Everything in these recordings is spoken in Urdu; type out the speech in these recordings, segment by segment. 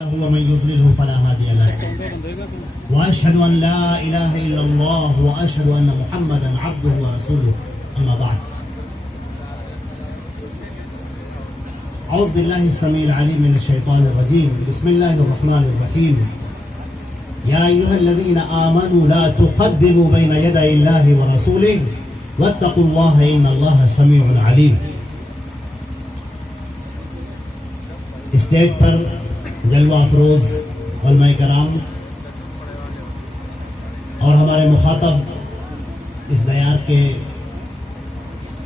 ومن يضلله فلا هادي له واشهد ان لا اله الا الله واشهد ان محمدا عبده ورسوله اما بعد اعوذ بالله السميع العليم من الشيطان الرجيم بسم الله الرحمن الرحيم يا ايها الذين امنوا لا تقدموا بين يدي الله ورسوله واتقوا الله ان الله سميع عليم. اسٹیج پر جلوہ افروز علماء کرام اور ہمارے مخاطب اس دیار کے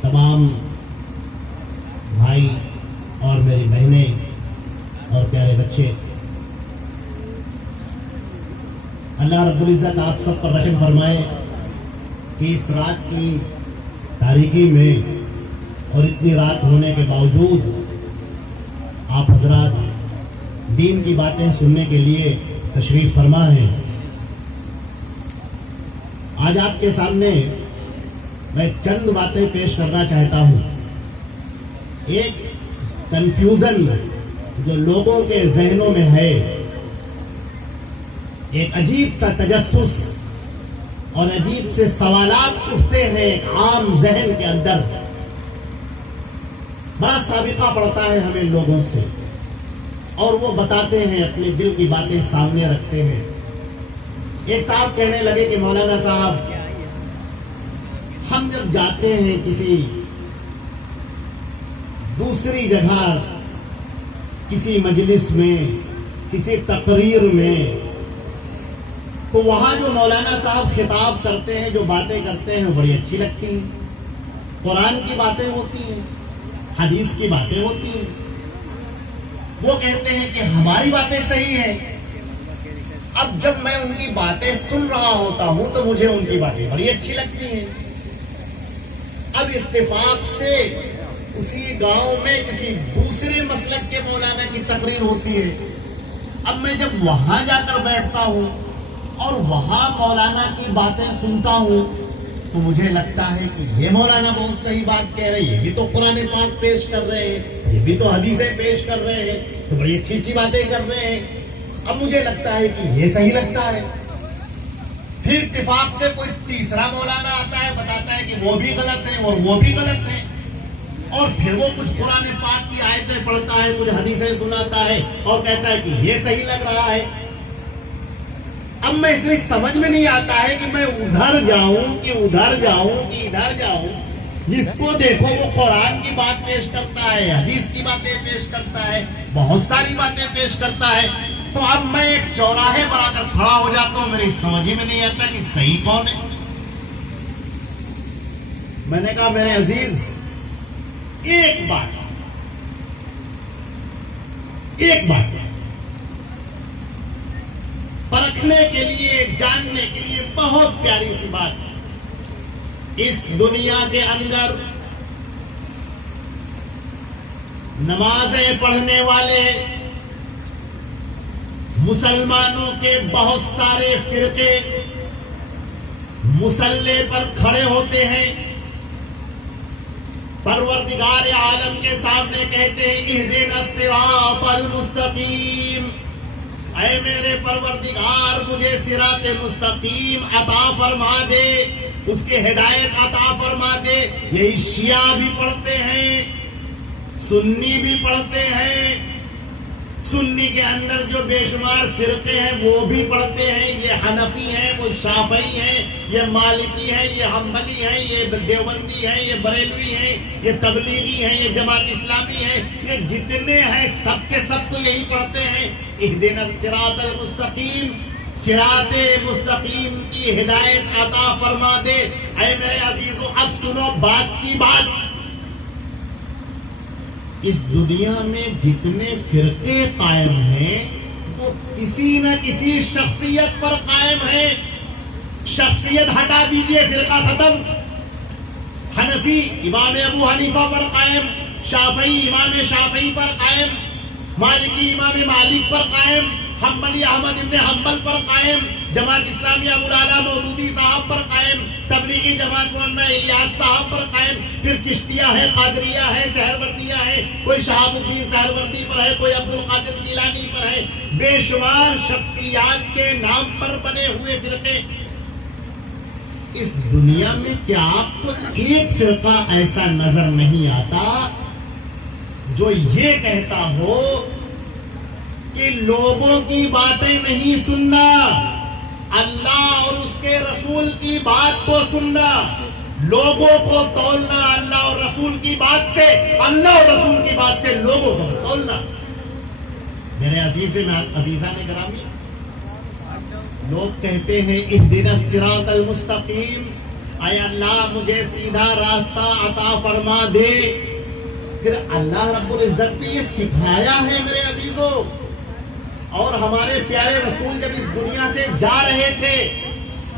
تمام بھائی اور میری بہنیں اور پیارے بچے، اللہ رب العزت آپ سب پر رحم فرمائے کہ اس رات کی تاریکی میں اور اتنی رات ہونے کے باوجود آپ حضرات دین کی باتیں سننے کے لیے تشریف فرما ہیں. آج آپ کے سامنے میں چند باتیں پیش کرنا چاہتا ہوں. ایک کنفیوژن جو لوگوں کے ذہنوں میں ہے، ایک عجیب سا تجسس اور عجیب سے سوالات اٹھتے ہیں ایک عام ذہن کے اندر. بڑا سابقہ پڑتا ہے ہمیں لوگوں سے، اور وہ بتاتے ہیں، اپنے دل کی باتیں سامنے رکھتے ہیں. ایک صاحب کہنے لگے کہ مولانا صاحب، ہم جب جاتے ہیں کسی دوسری جگہ، کسی مجلس میں، کسی تقریر میں، تو وہاں جو مولانا صاحب خطاب کرتے ہیں، جو باتیں کرتے ہیں، وہ بڑی اچھی لگتی ہیں. قرآن کی باتیں ہوتی ہیں، حدیث کی باتیں ہوتی ہیں. وہ کہتے ہیں کہ ہماری باتیں صحیح ہیں. اب جب میں ان کی باتیں سن رہا ہوتا ہوں تو مجھے ان کی باتیں بڑی اچھی لگتی ہیں. اب اتفاق سے اسی گاؤں میں کسی دوسرے مسلک کے مولانا کی تقریر ہوتی ہے. اب میں جب وہاں جا کر بیٹھتا ہوں اور وہاں مولانا کی باتیں سنتا ہوں تو مجھے لگتا ہے کہ یہ مولانا بہت صحیح بات کہہ رہے ہیں، یہ بھی تو قرآن پاک پیش کر رہے ہیں، یہ بھی تو حدیثیں پیش کر رہے ہیں، تو بڑی اچھی اچھی باتیں کر رہے ہیں. اب مجھے لگتا ہے کہ یہ صحیح لگتا ہے. پھر اتفاق سے کوئی تیسرا مولانا آتا ہے، بتاتا ہے کہ وہ بھی غلط ہے اور وہ بھی غلط ہے، اور پھر وہ کچھ قرآن پاک کی آیتیں پڑھتا ہے، کچھ حدیثیں سناتا ہے اور کہتا ہے کہ یہ صحیح لگ رہا ہے. اب میں اس لیے سمجھ میں نہیں آتا ہے کہ میں ادھر جاؤں کہ ادھر جاؤں کہ ادھر جاؤں. جس کو دیکھو وہ قرآن کی بات پیش کرتا ہے، حدیث کی باتیں پیش کرتا ہے، بہت ساری باتیں پیش کرتا ہے. تو اب میں ایک چوراہے پر آ کر کھڑا ہو جاتا ہوں، میری سمجھ میں نہیں آتا کہ صحیح کون ہے. میں نے کہا میرے عزیز، ایک بات پرکھنے کے لیے، جاننے کے لیے بہت پیاری سی بات ہے. اس دنیا کے اندر نمازیں پڑھنے والے مسلمانوں کے بہت سارے فرقے مصلی پر کھڑے ہوتے ہیں، پروردگار عالم کے سامنے کہتے ہیں اہدنا الصراط المستقیم، اے میرے پروردگار مجھے صراط مستقیم عطا فرما دے، اس کی ہدایت عطا فرما دے. یہی شیعہ بھی پڑھتے ہیں، سنی بھی پڑھتے ہیں، سنی کے اندر جو بے شمار فرقے ہیں وہ بھی پڑھتے ہیں. یہ حنفی ہیں، وہ شافعی ہیں، یہ مالکی ہیں، یہ حنبلی ہیں، یہ دیوبندی ہیں، یہ بریلوی ہیں، یہ تبلیغی ہیں، یہ جماعت اسلامی ہیں، یہ جتنے ہیں سب کے سب تو یہی پڑھتے ہیں اہدنا الصراط المستقیم، صراط مستقیم کی ہدایت عطا فرما دے. اے میرے عزیزو، اب سنو بات کی بات. اس دنیا میں جتنے فرقے قائم ہیں وہ کسی نہ کسی شخصیت پر قائم ہیں. شخصیت ہٹا دیجئے، فرقہ ختم. حنفی امام ابو حنیفہ پر قائم، شافعی امام شافعی پر قائم، مالکی امام مالک پر قائم، حنبلی احمد ابن حنبل پر قائم، جماعت اسلامی ابو الاعلیٰ مودودی صاحب پر قائم، تبلیغی جماعت مولانا الیاس صاحب پر قائم، پھر چشتیہ ہے، قادریہ ہے، سہروردیہ ہے، کوئی شہاب الدین سہروردی پر ہے، کوئی عبد القادر جیلانی پر ہے، بے شمار شخصیات کے نام پر بنے ہوئے فرقے۔ اس دنیا میں کیا آپ کو ایک فرقہ ایسا نظر نہیں آتا جو یہ کہتا ہو کہ لوگوں کی باتیں نہیں سننا، اللہ اور اس کے رسول کی بات کو سننا، لوگوں کو تولنا اللہ اور رسول کی بات سے، اللہ اور رسول کی بات سے لوگوں کو تولنا۔ میرے عزیزان گرامی، لوگ کہتے ہیں اہدنا الصراط المستقیم، اے اللہ مجھے سیدھا راستہ عطا فرما دے۔ پھر اللہ رب العزت نے یہ سکھایا ہے میرے عزیزوں، اور ہمارے پیارے رسول جب اس دنیا سے جا رہے تھے،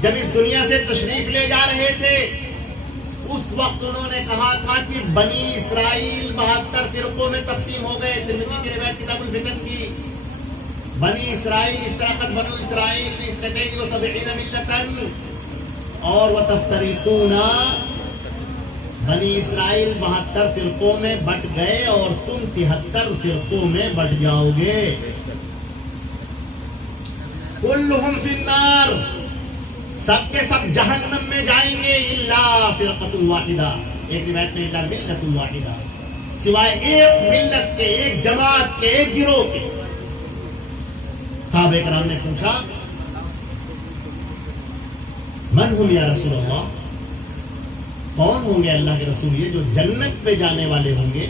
جب اس دنیا سے تشریف لے جا رہے تھے، اس وقت انہوں نے کہا تھا کہ بنی اسرائیل 72 فرقوں میں تقسیم ہو گئے۔ ترمذی کی روایت کتاب الفتن کی، بنی اسرائیل افترقت بنو اسرائیل باثنتین وسبعین ملتا اور وتفترقون، بنی اسرائیل 72 فرقوں میں بٹ گئے اور تم 73 فرقوں میں بٹ جاؤ گے۔ کلہم فی النار، سب کے سب جہنم میں جائیں گے، الا فرقۃ واحدہ، ایک روایت میں الا ملت واحدہ، سوائے ایک ملت کے، ایک جماعت کے، ایک گروہ کے۔ صحابہ کرام نے پوچھا من ہم یا رسول اللہ، کون ہوں گے اللہ کے رسول یہ جو جنت پہ جانے والے ہوں گے؟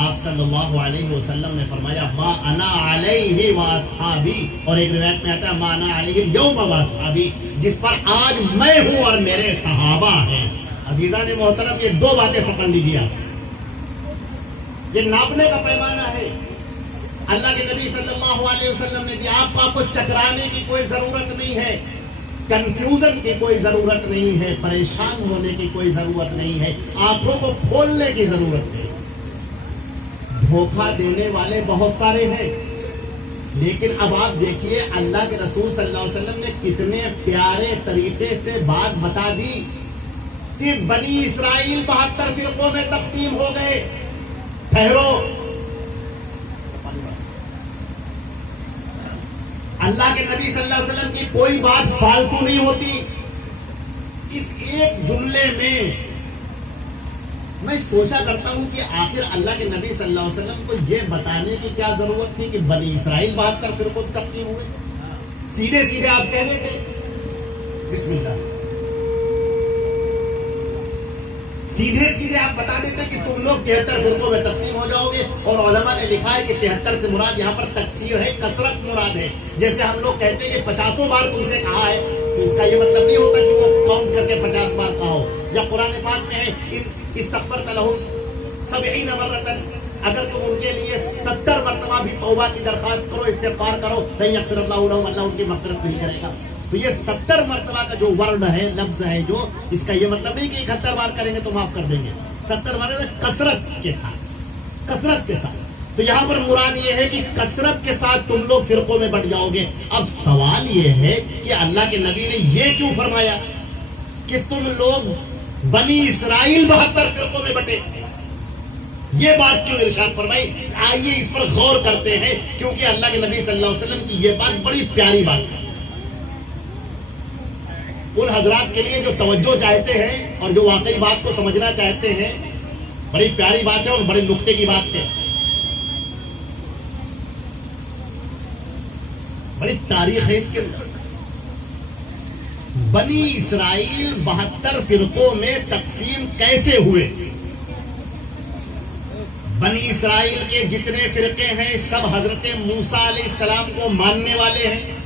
آپ صلی اللہ علیہ وسلم نے فرمایا ما انا علیہ واصحابی، اور ایک روایت میں آتا ہے ما انا علیہ اليوم واصحابی، جس پر آج میں ہوں اور میرے صحابہ ہیں۔ عزیزان محترم، یہ دو باتیں پکڑ لیجیے آپ، یہ ناپنے کا پیمانہ ہے۔ اللہ کے نبی صلی اللہ علیہ وسلم نے دیا، آپ کو چکرانے کی کوئی ضرورت نہیں ہے، کنفیوژن کی کوئی ضرورت نہیں ہے، پریشان ہونے کی کوئی ضرورت نہیں ہے، آنکھوں کو کھولنے کی ضرورت ہے۔ دھوکہ دینے والے بہت سارے ہیں، لیکن اب آپ دیکھیے اللہ کے رسول صلی اللہ علیہ وسلم نے کتنے پیارے طریقے سے بات بتا دی کہ بنی اسرائیل 72 فرقوں میں تقسیم ہو گئے۔ ٹھہرو، اللہ کے نبی صلی اللہ علیہ وسلم کی کوئی بات فالتو نہیں ہوتی۔ اس ایک جملے میں سوچا کرتا ہوں کہ آخر اللہ کے نبی صلی اللہ علیہ وسلم کو یہ بتانے کی کیا ضرورت تھی کہ بنی اسرائیل 72 فرقوں میں تقسیم ہوئے؟ سیدھے سیدھے آپ کہہ دیتے بسم اللہ، سیدھے سیدھے آپ بتا دیتے کہ تم لوگ 73 فرقوں میں تقسیم ہو جاؤ گے، اور علماء نے لکھا ہے کہ 73 سے مراد یہاں پر تکثیر ہے، کثرت مراد ہے۔ جیسے ہم لوگ کہتے ہیں کہ 50 بار تم سے کہا ہے، تو اس کا یہ مطلب نہیں ہوتا کہ وہ کاؤنٹ کر کے 50 بار کہا ہو۔ یا قرآن پاک میں ہے استغفرت لہم 70 مرۃ، اگر تم ان کے لیے 70 مرتبہ بھی توبہ کی درخواست کرو، استغفار کرو، لن یغفر اللہ لہم، اللہ ان کی مغفرت نہیں کرے گا۔ تو یہ 70 مرتبہ کا جو ورڈ ہے، لفظ ہے، جو اس کا یہ مطلب نہیں کہ 71 بار کریں گے تو معاف کر دیں گے، 70 مرتبہ کثرت کے ساتھ، کثرت کے ساتھ۔ تو یہاں پر مراد یہ ہے کہ کثرت کے ساتھ تم لوگ فرقوں میں بٹ جاؤ گے۔ اب سوال یہ ہے کہ اللہ کے نبی نے یہ کیوں فرمایا کہ تم لوگ بنی اسرائیل 72 فرقوں میں بٹے؟ یہ بات کیوں ارشاد فرمائی؟ آئیے اس پر غور کرتے ہیں، کیونکہ اللہ کے نبی صلی اللہ علیہ وسلم کی یہ بات بڑی پیاری بات ہے۔ ان حضرات کے لیے جو توجہ چاہتے ہیں اور جو واقعی بات کو سمجھنا چاہتے ہیں، بڑی پیاری بات ہے اور بڑے نقطے کی بات ہے، بڑی تاریخ ہے اس کے اندر۔ بنی اسرائیل 72 فرقوں میں تقسیم کیسے ہوئے؟ بنی اسرائیل کے جتنے فرقے ہیں سب حضرت موسیٰ علیہ السلام کو ماننے والے ہیں۔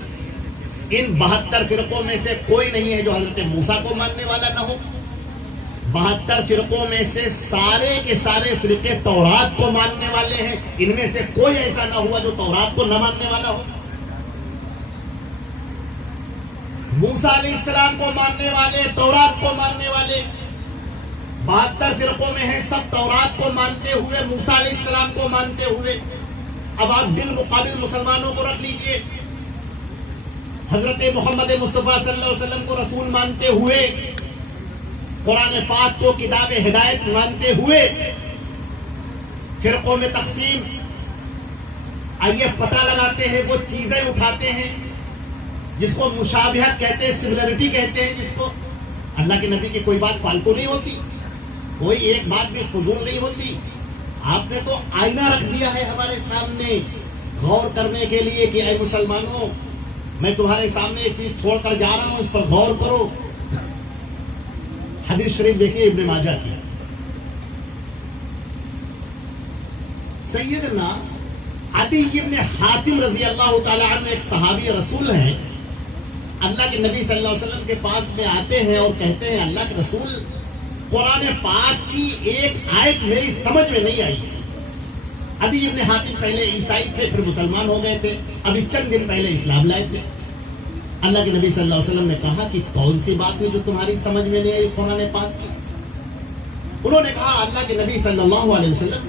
ان 72 فرقوں میں سے کوئی نہیں ہے جو حضرت موسیٰ کو ماننے والا نہ ہو۔ 72 فرقوں میں سے سارے کے سارے فرقے تورات کو ماننے والے ہیں، ان میں سے کوئی ایسا نہ ہوا جو تورات کو نہ ماننے والا ہو۔ موسیٰ علیہ السلام کو ماننے والے، تورات کو ماننے والے 72 فرقوں میں ہیں، سب تورات کو مانتے ہوئے، موسیٰ علیہ السلام کو مانتے ہوئے۔ اب آپ بالمقابل مسلمانوں کو رکھ لیجئے، حضرت محمد مصطفیٰ صلی اللہ علیہ وسلم کو رسول مانتے ہوئے، قرآن پاک کو کتاب ہدایت مانتے ہوئے فرقوں میں تقسیم، آئیے پتہ لگاتے ہیں، وہ چیزیں اٹھاتے ہیں جس کو مشابہت کہتے ہیں، سملرٹی کہتے ہیں، جس کو اللہ کے نبی کی کوئی بات فالتو نہیں ہوتی، کوئی ایک بات بھی فضول نہیں ہوتی. آپ نے تو آئینہ رکھ دیا ہے ہمارے سامنے غور کرنے کے لیے کہ اے مسلمانوں، میں تمہارے سامنے ایک چیز چھوڑ کر جا رہا ہوں، اس پر غور کرو. حدیث شریف دیکھیے ابن ماجہ کی، سیدنا عدی ابن حاتم رضی اللہ تعالی عنہ ایک صحابی رسول ہیں، اللہ کے نبی صلی اللہ علیہ وسلم کے پاس میں آتے ہیں اور کہتے ہیں اللہ کے رسول، قرآن پاک کی ایک آیت میری سمجھ میں نہیں آئی. عدی ابن حاتم پہلے عیسائی تھے، پھر مسلمان ہو گئے تھے، ابھی چند دن پہلے اسلام لائے تھے. اللہ کے نبی صلی اللہ علیہ وسلم نے کہا کہ کون سی بات ہے جو تمہاری سمجھ میں نہیں آئی قرآن پاک کی؟ انہوں نے کہا اللہ کے نبی صلی اللہ علیہ وسلم،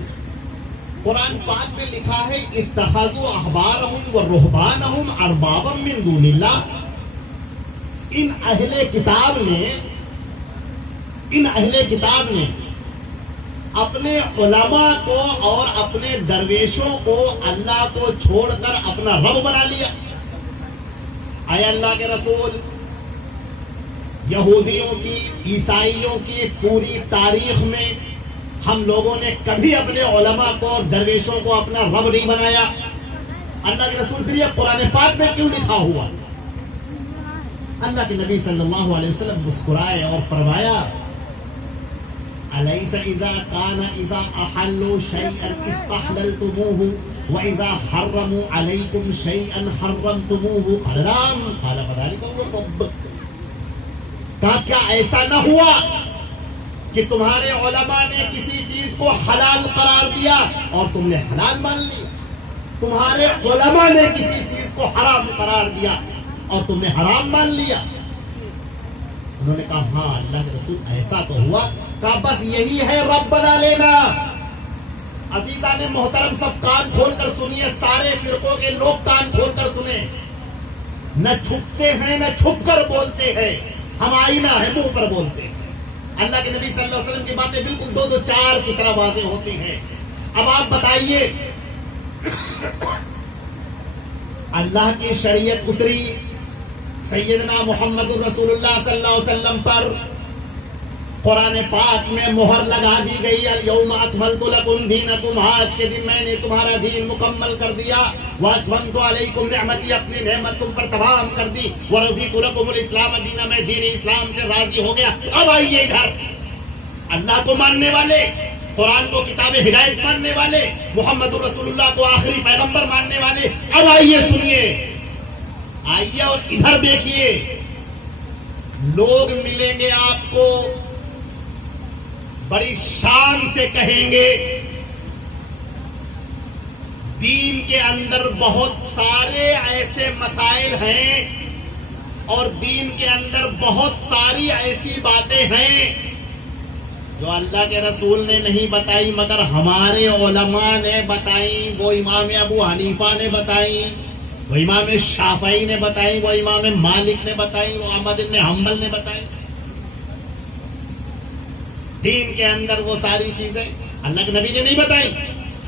قرآن پاک میں لکھا ہے اتخذوا احبارهم ورهبانهم اربابا من دون اللہ. ان اہل کتاب نے اپنے علماء کو اور اپنے درویشوں کو اللہ کو چھوڑ کر اپنا رب بنا لیا. اے اللہ کے رسول، یہودیوں کی، عیسائیوں کی پوری تاریخ میں ہم لوگوں نے کبھی اپنے علماء کو اور درویشوں کو اپنا رب نہیں بنایا. اللہ کے رسول پھر یہ قرآن پاک میں کیوں لکھا ہوا؟ اللہ کے نبی صلی اللہ علیہ وسلم مسکرائے اور فرمایا الیس اذا کان اذا احلوا شیئا استحللتموه واذا حرموا علیکم شیئا حرمتموه قال نعم قال فذلک هو الرب. کہا کیا ایسا نہ ہوا کہ تمہارے علماء نے کسی چیز کو حلال قرار دیا اور تم نے حلال مان لی، تمہارے علماء نے کسی چیز کو حرام قرار دیا اور تم نے حرام مان لیا؟ انہوں نے کہا ہاں اللہ کے رسول ایسا تو ہوا. کہا بس یہی ہے رب بنا لینا. عزیزان محترم سب کان کھول کر سنیے، سارے فرقوں کے لوگ کان کھول کر سنیں. نہ چھپتے ہیں نہ چھپ کر بولتے ہیں، ہم آئینہ ہے منہ پر بولتے ہیں. اللہ کے نبی صلی اللہ علیہ وسلم کی باتیں بالکل دو چار کی طرح واضح ہوتی ہیں. اب آپ بتائیے، اللہ کی شریعت اتری سیدنا محمد الرسول اللہ صلی اللہ علیہ وسلم پر، قرآن پاک میں مہر لگا دی گئی الیوم اکملت لکم دینکم، آج کے دن میں نے تمہارا دین مکمل کر دیا. واتممت علیکم نعمتی، اپنی نعمت تم پر تمام کر دی. ورضیت لکم الاسلام دینا، میں دین اسلام سے راضی ہو گیا. اب آئیے ادھر، اللہ کو ماننے والے، قرآن کو کتاب ہدایت ماننے والے، محمد الرسول اللہ کو آخری پیغمبر ماننے والے، اب آئیے سنیے، آئیے اور ادھر دیکھیے. لوگ ملیں گے آپ کو، بڑی شان سے کہیں گے دین کے اندر بہت سارے ایسے مسائل ہیں اور دین کے اندر بہت ساری ایسی باتیں ہیں جو اللہ کے رسول نے نہیں بتائی مگر ہمارے علماء نے بتائی. وہ امام ابو حنیفہ نے بتائی، وہ امام شافعی نے بتائی، وہ امام مالک نے بتائی، وہ احمد بن حنبل نے بتائی. دین کے اندر وہ ساری چیزیں اللہ کے نبی نے نہیں بتائی.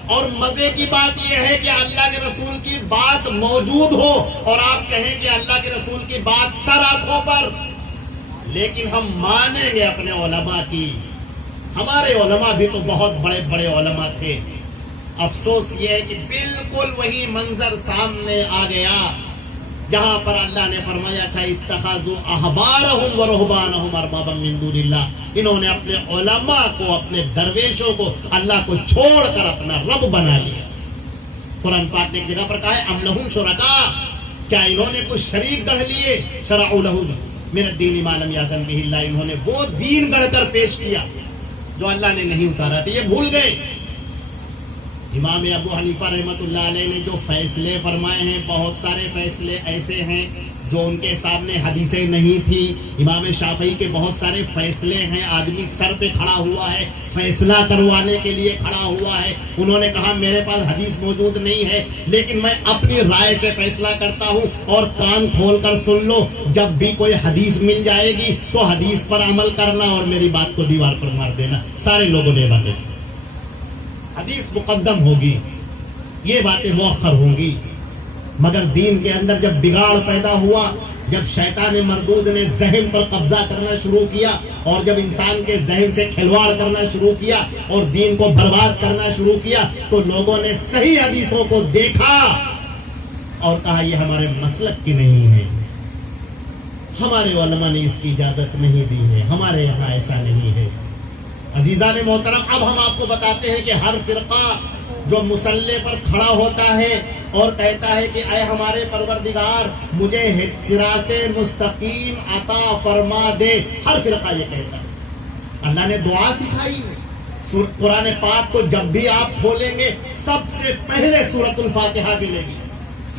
اور مزے کی بات یہ ہے کہ اللہ کے رسول کی بات موجود ہو اور آپ کہیں کہ اللہ کے رسول کی بات سر آنکھوں پر، لیکن ہم مانیں گے اپنے علماء کی. ہمارے علماء بھی تو بہت بڑے بڑے علماء تھے. افسوس یہ ہے کہ بالکل وہی منظر سامنے آ گیا جہاں پر اللہ نے فرمایا تھا اتخذوا احبارهم ورهبانهم اربابا من دون اللہ. انہوں نے اپنے علماء کو، اپنے درویشوں کو اللہ کو چھوڑ کر اپنا رب بنا لیا. قرآن پاک نے ایک جگہ پر کہا ہے ام لہم شرکاء، کیا انہوں نے کچھ شریک گڑھ لیے؟ شرعوا لهم من الدین ما لم یأذن به اللہ، انہوں نے وہ دین گڑھ کر پیش کیا جو اللہ نے نہیں اتارا تھا. یہ بھول گئے. امام ابو حنیفہ رحمۃ اللہ علیہ نے جو فیصلے فرمائے ہیں، بہت سارے فیصلے ایسے ہیں جو ان کے سامنے حدیثیں نہیں تھی۔ امام شافعی کے بہت سارے فیصلے ہیں، آدمی سر پہ کھڑا ہوا ہے، فیصلہ کروانے کے لیے کھڑا ہوا ہے، انہوں نے کہا میرے پاس حدیث موجود نہیں ہے لیکن میں اپنی رائے سے فیصلہ کرتا ہوں، اور کان کھول کر سن لو، جب بھی کوئی حدیث مل جائے گی تو حدیث پر عمل کرنا اور میری بات کو دیوار پر مار دینا۔ سارے لوگوں نے باتیں، حدیث مقدم ہوگی، یہ باتیں مؤخر ہوں گی، مگر دین کے اندر جب بگاڑ پیدا ہوا، جب شیطان مردود نے ذہن پر قبضہ کرنا شروع کیا، اور جب انسان کے ذہن سے کھلواڑ کرنا شروع کیا اور دین کو برباد کرنا شروع کیا، تو لوگوں نے صحیح حدیثوں کو دیکھا اور کہا یہ ہمارے مسلک کی نہیں ہے، ہمارے علماء نے اس کی اجازت نہیں دی ہے، ہمارے یہاں ایسا نہیں ہے۔ عزیزان محترم، اب ہم آپ کو بتاتے ہیں کہ ہر فرقہ جو مسلح پر کھڑا ہوتا ہے اور کہتا ہے کہ اے ہمارے پروردگار مجھے صراط مستقیم عطا فرما دے، ہر فرقہ یہ کہتا ہے۔ اللہ نے دعا سکھائی ہے، قرآن پاک کو جب بھی آپ کھولیں گے سب سے پہلے سورۃ الفاتحہ ملے گی۔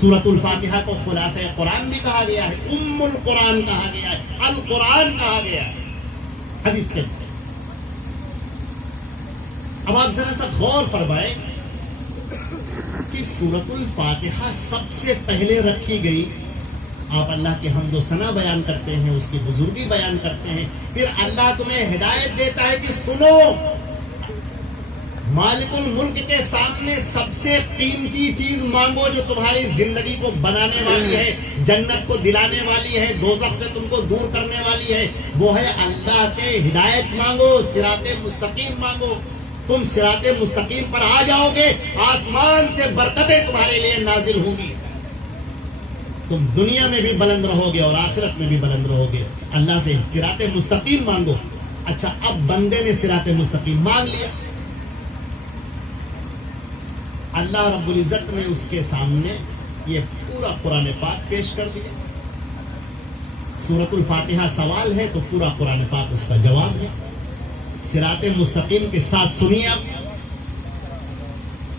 سورۃ الفاتحہ کو خلاصہ قرآن بھی کہا گیا ہے، ام القرآن کہا گیا ہے، القرآن کہا گیا ہے، حدیث کے۔ اب آپ ذرا سا غور فرمائیں کہ سورۃ الفاتحہ سب سے پہلے رکھی گئی۔ آپ اللہ کے حمد و ثنا بیان کرتے ہیں، اس کی بزرگی بیان کرتے ہیں، پھر اللہ تمہیں ہدایت دیتا ہے کہ سنو، مالک الملک کے سامنے سب سے قیمتی چیز مانگو جو تمہاری زندگی کو بنانے والی ہے، جنت کو دلانے والی ہے، دوزخ سے تم کو دور کرنے والی ہے، وہ ہے اللہ کے ہدایت مانگو، صراط مستقیم مانگو۔ تم صراط مستقیم پر آ جاؤ گے، آسمان سے برکتیں تمہارے لیے نازل ہوں گی، تم دنیا میں بھی بلند رہو گے اور آخرت میں بھی بلند رہو گے۔ اللہ سے صراط مستقیم مانگو۔ اچھا، اب بندے نے صراط مستقیم مانگ لیا، اللہ رب العزت نے اس کے سامنے یہ پورا قرآن پاک پیش کر دیا۔ سورۃ الفاتحہ سوال ہے تو پورا قرآن پاک اس کا جواب ہے۔ صراط مستقیم کے ساتھ سنیے،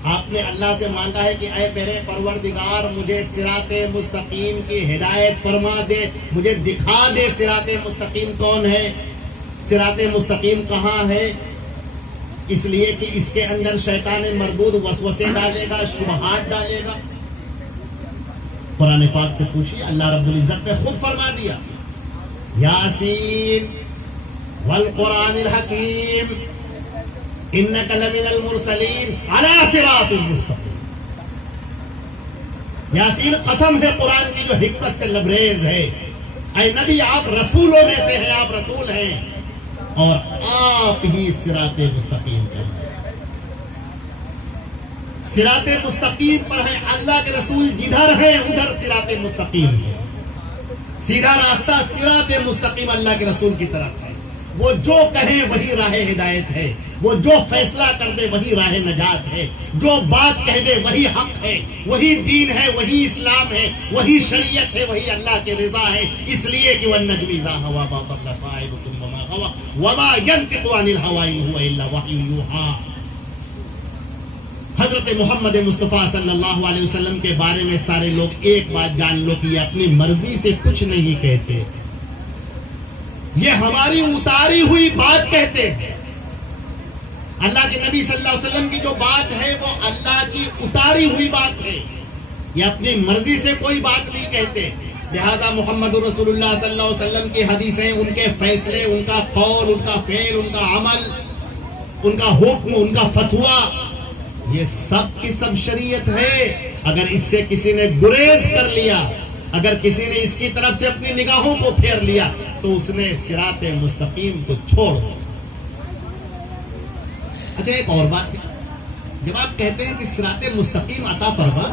آپ نے اللہ سے مانگا ہے کہ اے میرے پروردگار مجھے صراط مستقیم کی ہدایت فرما دے، مجھے دکھا دے صراط مستقیم کون ہے، صراط مستقیم کہاں ہے، اس لیے کہ اس کے اندر شیطان مردود وسوسے ڈالے گا، شبہات ڈالے گا۔ قرآن پاک سے پوچھیے، اللہ رب العزت نے خود فرما دیا، یاسین والقرآن الحکیم انک لمن المرسلین علی صراط مستقیم۔ یاسین قسم ہے قرآن کی جو حکمت سے لبریز ہے، اے نبی آپ رسولوں میں سے ہیں، آپ رسول ہیں اور آپ ہی صراط مستقیم پر ہیں، صراط مستقیم پر ہیں۔ اللہ کے رسول جدھر ہیں ادھر صراط مستقیم ہے، سیدھا راستہ صراط مستقیم اللہ کے رسول کی طرف ہے۔ وہ جو کہے وہی راہ ہدایت ہے، وہ جو فیصلہ کر دے وہی راہ نجات ہے، جو بات کہہ دے وہی حق ہے، وہی دین ہے، وہی اسلام ہے، وہی شریعت ہے، وہی اللہ کی رضا ہے۔ اس لیے کہ والنجم اذا هوى ما ضل صاحبكم وما غوى وما ينطق عن الهوى ان هو الا وحي يوحى۔ حضرت محمد مصطفیٰ صلی اللہ علیہ وسلم کے بارے میں سارے لوگ ایک بات جان لو کہ یہ اپنی مرضی سے کچھ نہیں کہتے، یہ ہماری اتاری ہوئی بات کہتے ہیں۔ اللہ کے نبی صلی اللہ علیہ وسلم کی جو بات ہے وہ اللہ کی اتاری ہوئی بات ہے، یہ اپنی مرضی سے کوئی بات نہیں کہتے۔ لہذا محمد رسول اللہ صلی اللہ علیہ وسلم کی حدیثیں، ان کے فیصلے، ان کا قول، ان کا فعل، ان کا عمل، ان کا حکم، ان کا فتویٰ، یہ سب کی سب شریعت ہے۔ اگر اس سے کسی نے گریز کر لیا، اگر کسی نے اس کی طرف سے اپنی نگاہوں کو پھیر لیا تو اس نے صراط مستقیم کو چھوڑ دیا۔ اچھا، ایک اور بات ہے، جب آپ کہتے ہیں کہ صراط مستقیم عطا فرما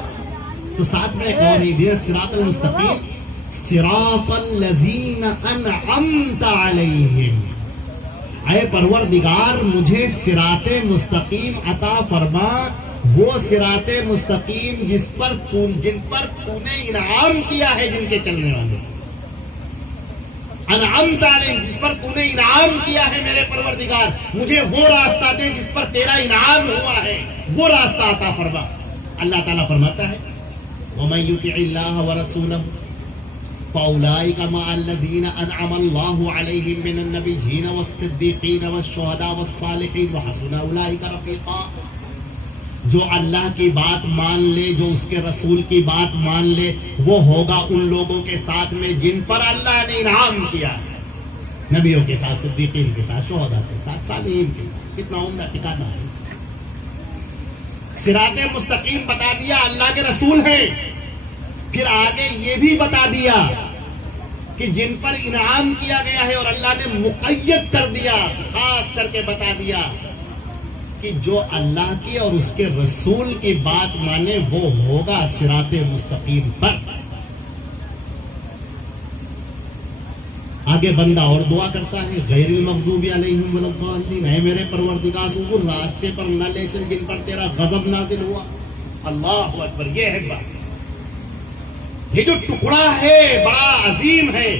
تو ساتھ میں ایک اور ہی دیا، صراط المستقیم صراط الذین انعمت علیہم۔ اے پروردگار مجھے صراط مستقیم عطا فرما، وہ صراط مستقیم جن پر تو نے انعام کیا ہے، جن کے چلنے والے انعمت علیہم، جس پر تو نے انعام کیا ہے میرے پروردگار، مجھے وہ راستہ دے جس پر تیرا انعام ہوا ہے۔ وہ راستہ عطا فرما. اللہ تعالیٰ فرماتا ہے وَمَن يُطِعِ اللَّهَ وَرَسُولَهُ فَأُولَٰئِكَ مَعَ الَّذِينَ أَنْعَمَ اللَّهُ عَلَيْهِم مِّنَ النَّبِيِّينَ وَالصِّدِّيقِينَ وَالشُّهَدَاءِ وَالصَّالِحِينَ وَحَسُنَ أُولَٰئِكَ رَفِيقًا. جو اللہ کی بات مان لے, جو اس کے رسول کی بات مان لے, وہ ہوگا ان لوگوں کے ساتھ میں جن پر اللہ نے انعام کیا ہے, نبیوں کے ساتھ, صدیقین کے ساتھ, شہداء کے ساتھ, صالحین کے ساتھ. کتنا عمدہ ٹھکانہ ہے. صراط مستقیم بتا دیا اللہ کے رسول ہیں, پھر آگے یہ بھی بتا دیا کہ جن پر انعام کیا گیا ہے اور اللہ نے مقید کر دیا, خاص کر کے بتا دیا کہ جو اللہ کی اور اس کے رسول کی بات مانے وہ ہوگا صراط مستقیم پر. آگے بندہ اور دعا کرتا ہے غیر المغضوب علیہم ولا الضالین, اے میرے پروردگار ان راستے پر نہ لے چل جن پر تیرا غضب نازل ہوا. اللہ اکبر. یہ ہے بات, یہ جو ٹکڑا ہے بڑا عظیم ہے.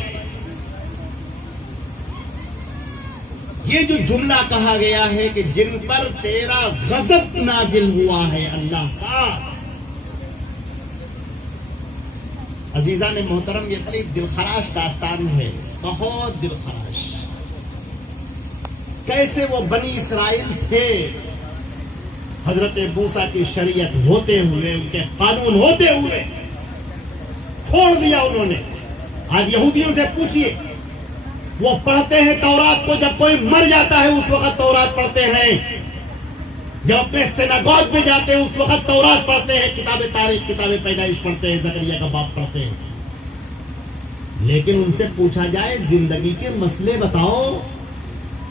یہ جو جملہ کہا گیا ہے کہ جن پر تیرا غضب نازل ہوا ہے اللہ کا. عزیزان محترم, یہ بڑی دلخراش داستان ہے, بہت دلخراش. کیسے وہ بنی اسرائیل تھے, حضرت موسیٰ کی شریعت ہوتے ہوئے, ان کے قانون ہوتے ہوئے چھوڑ دیا انہوں نے. آج یہودیوں سے پوچھئے, وہ پڑھتے ہیں تورات کو, جب کوئی مر جاتا ہے اس وقت تورات پڑھتے ہیں, جب اپنے سیناگوگ میں جاتے ہیں اس وقت تورات پڑھتے ہیں, کتاب تاریخ, کتاب پیدائش پڑھتے ہیں, زکریا کا باب پڑھتے ہیں. لیکن ان سے پوچھا جائے زندگی کے مسئلے بتاؤ,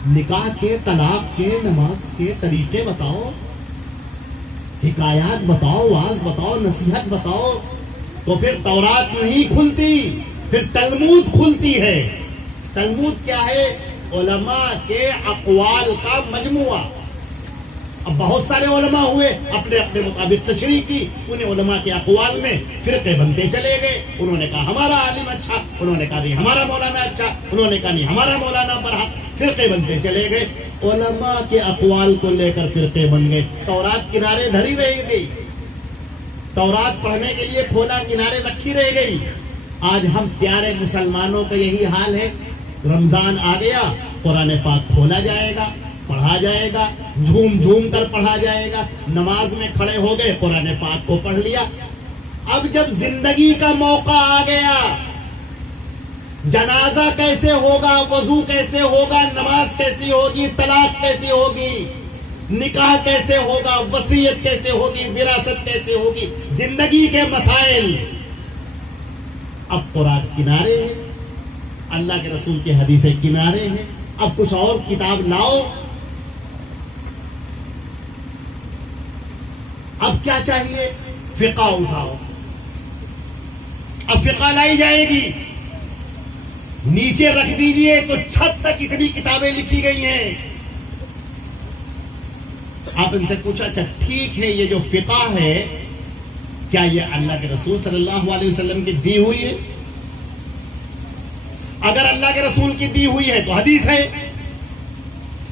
نکاح کے, طلاق کے, نماز کے طریقے بتاؤ, حکایات بتاؤ, واعظ بتاؤ, نصیحت بتاؤ, تو پھر تورات نہیں کھلتی, پھر تلمود کھلتی ہے. تلمود کیا ہے؟ علماء کے اقوال کا مجموعہ. اب بہت سارے علماء ہوئے, اپنے اپنے مطابق تشریح کی, انہیں علماء کے اقوال میں فرقے بنتے چلے گئے. انہوں نے کہا ہمارا عالم اچھا, انہوں نے کہا نہیں ہمارا مولانا اچھا, انہوں نے کہا نہیں ہمارا مولانا برحق. فرقے بنتے چلے گئے, علماء کے اقوال کو لے کر فرقے بن گئے. تورات کنارے دھری رہ گئی, تورات پڑھنے کے لیے کھولا کنارے رکھی رہ گئی. آج ہم پیارے مسلمانوں کا یہی حال ہے. رمضان آ گیا, قرآن پاک کھولا جائے گا, پڑھا جائے گا, جھوم جھوم کر پڑھا جائے گا. نماز میں کھڑے ہو گئے, قرآن پاک کو پڑھ لیا. اب جب زندگی کا موقع آ گیا, جنازہ کیسے ہوگا, وضو کیسے ہوگا, نماز کیسی ہوگی, طلاق کیسی ہوگی, نکاح کیسے ہوگا, وصیت کیسے ہوگی, وراثت کیسے ہوگی, زندگی کے مسائل. اب قرآن کنارے ہے, اللہ کے رسول کے حدیثیں کنارے ہیں, اب کچھ اور کتاب لاؤ. اب کیا چاہیے؟ فقہ اٹھاؤ. اب فقہ لائی جائے گی, نیچے رکھ دیجئے تو چھت تک اتنی کتابیں لکھی گئی ہیں. آپ ان سے پوچھا اچھا ٹھیک ہے, یہ جو فقہ ہے کیا یہ اللہ کے رسول صلی اللہ علیہ وسلم کی دی ہوئی ہے؟ اگر اللہ کے رسول کی دی ہوئی ہے تو حدیث ہے,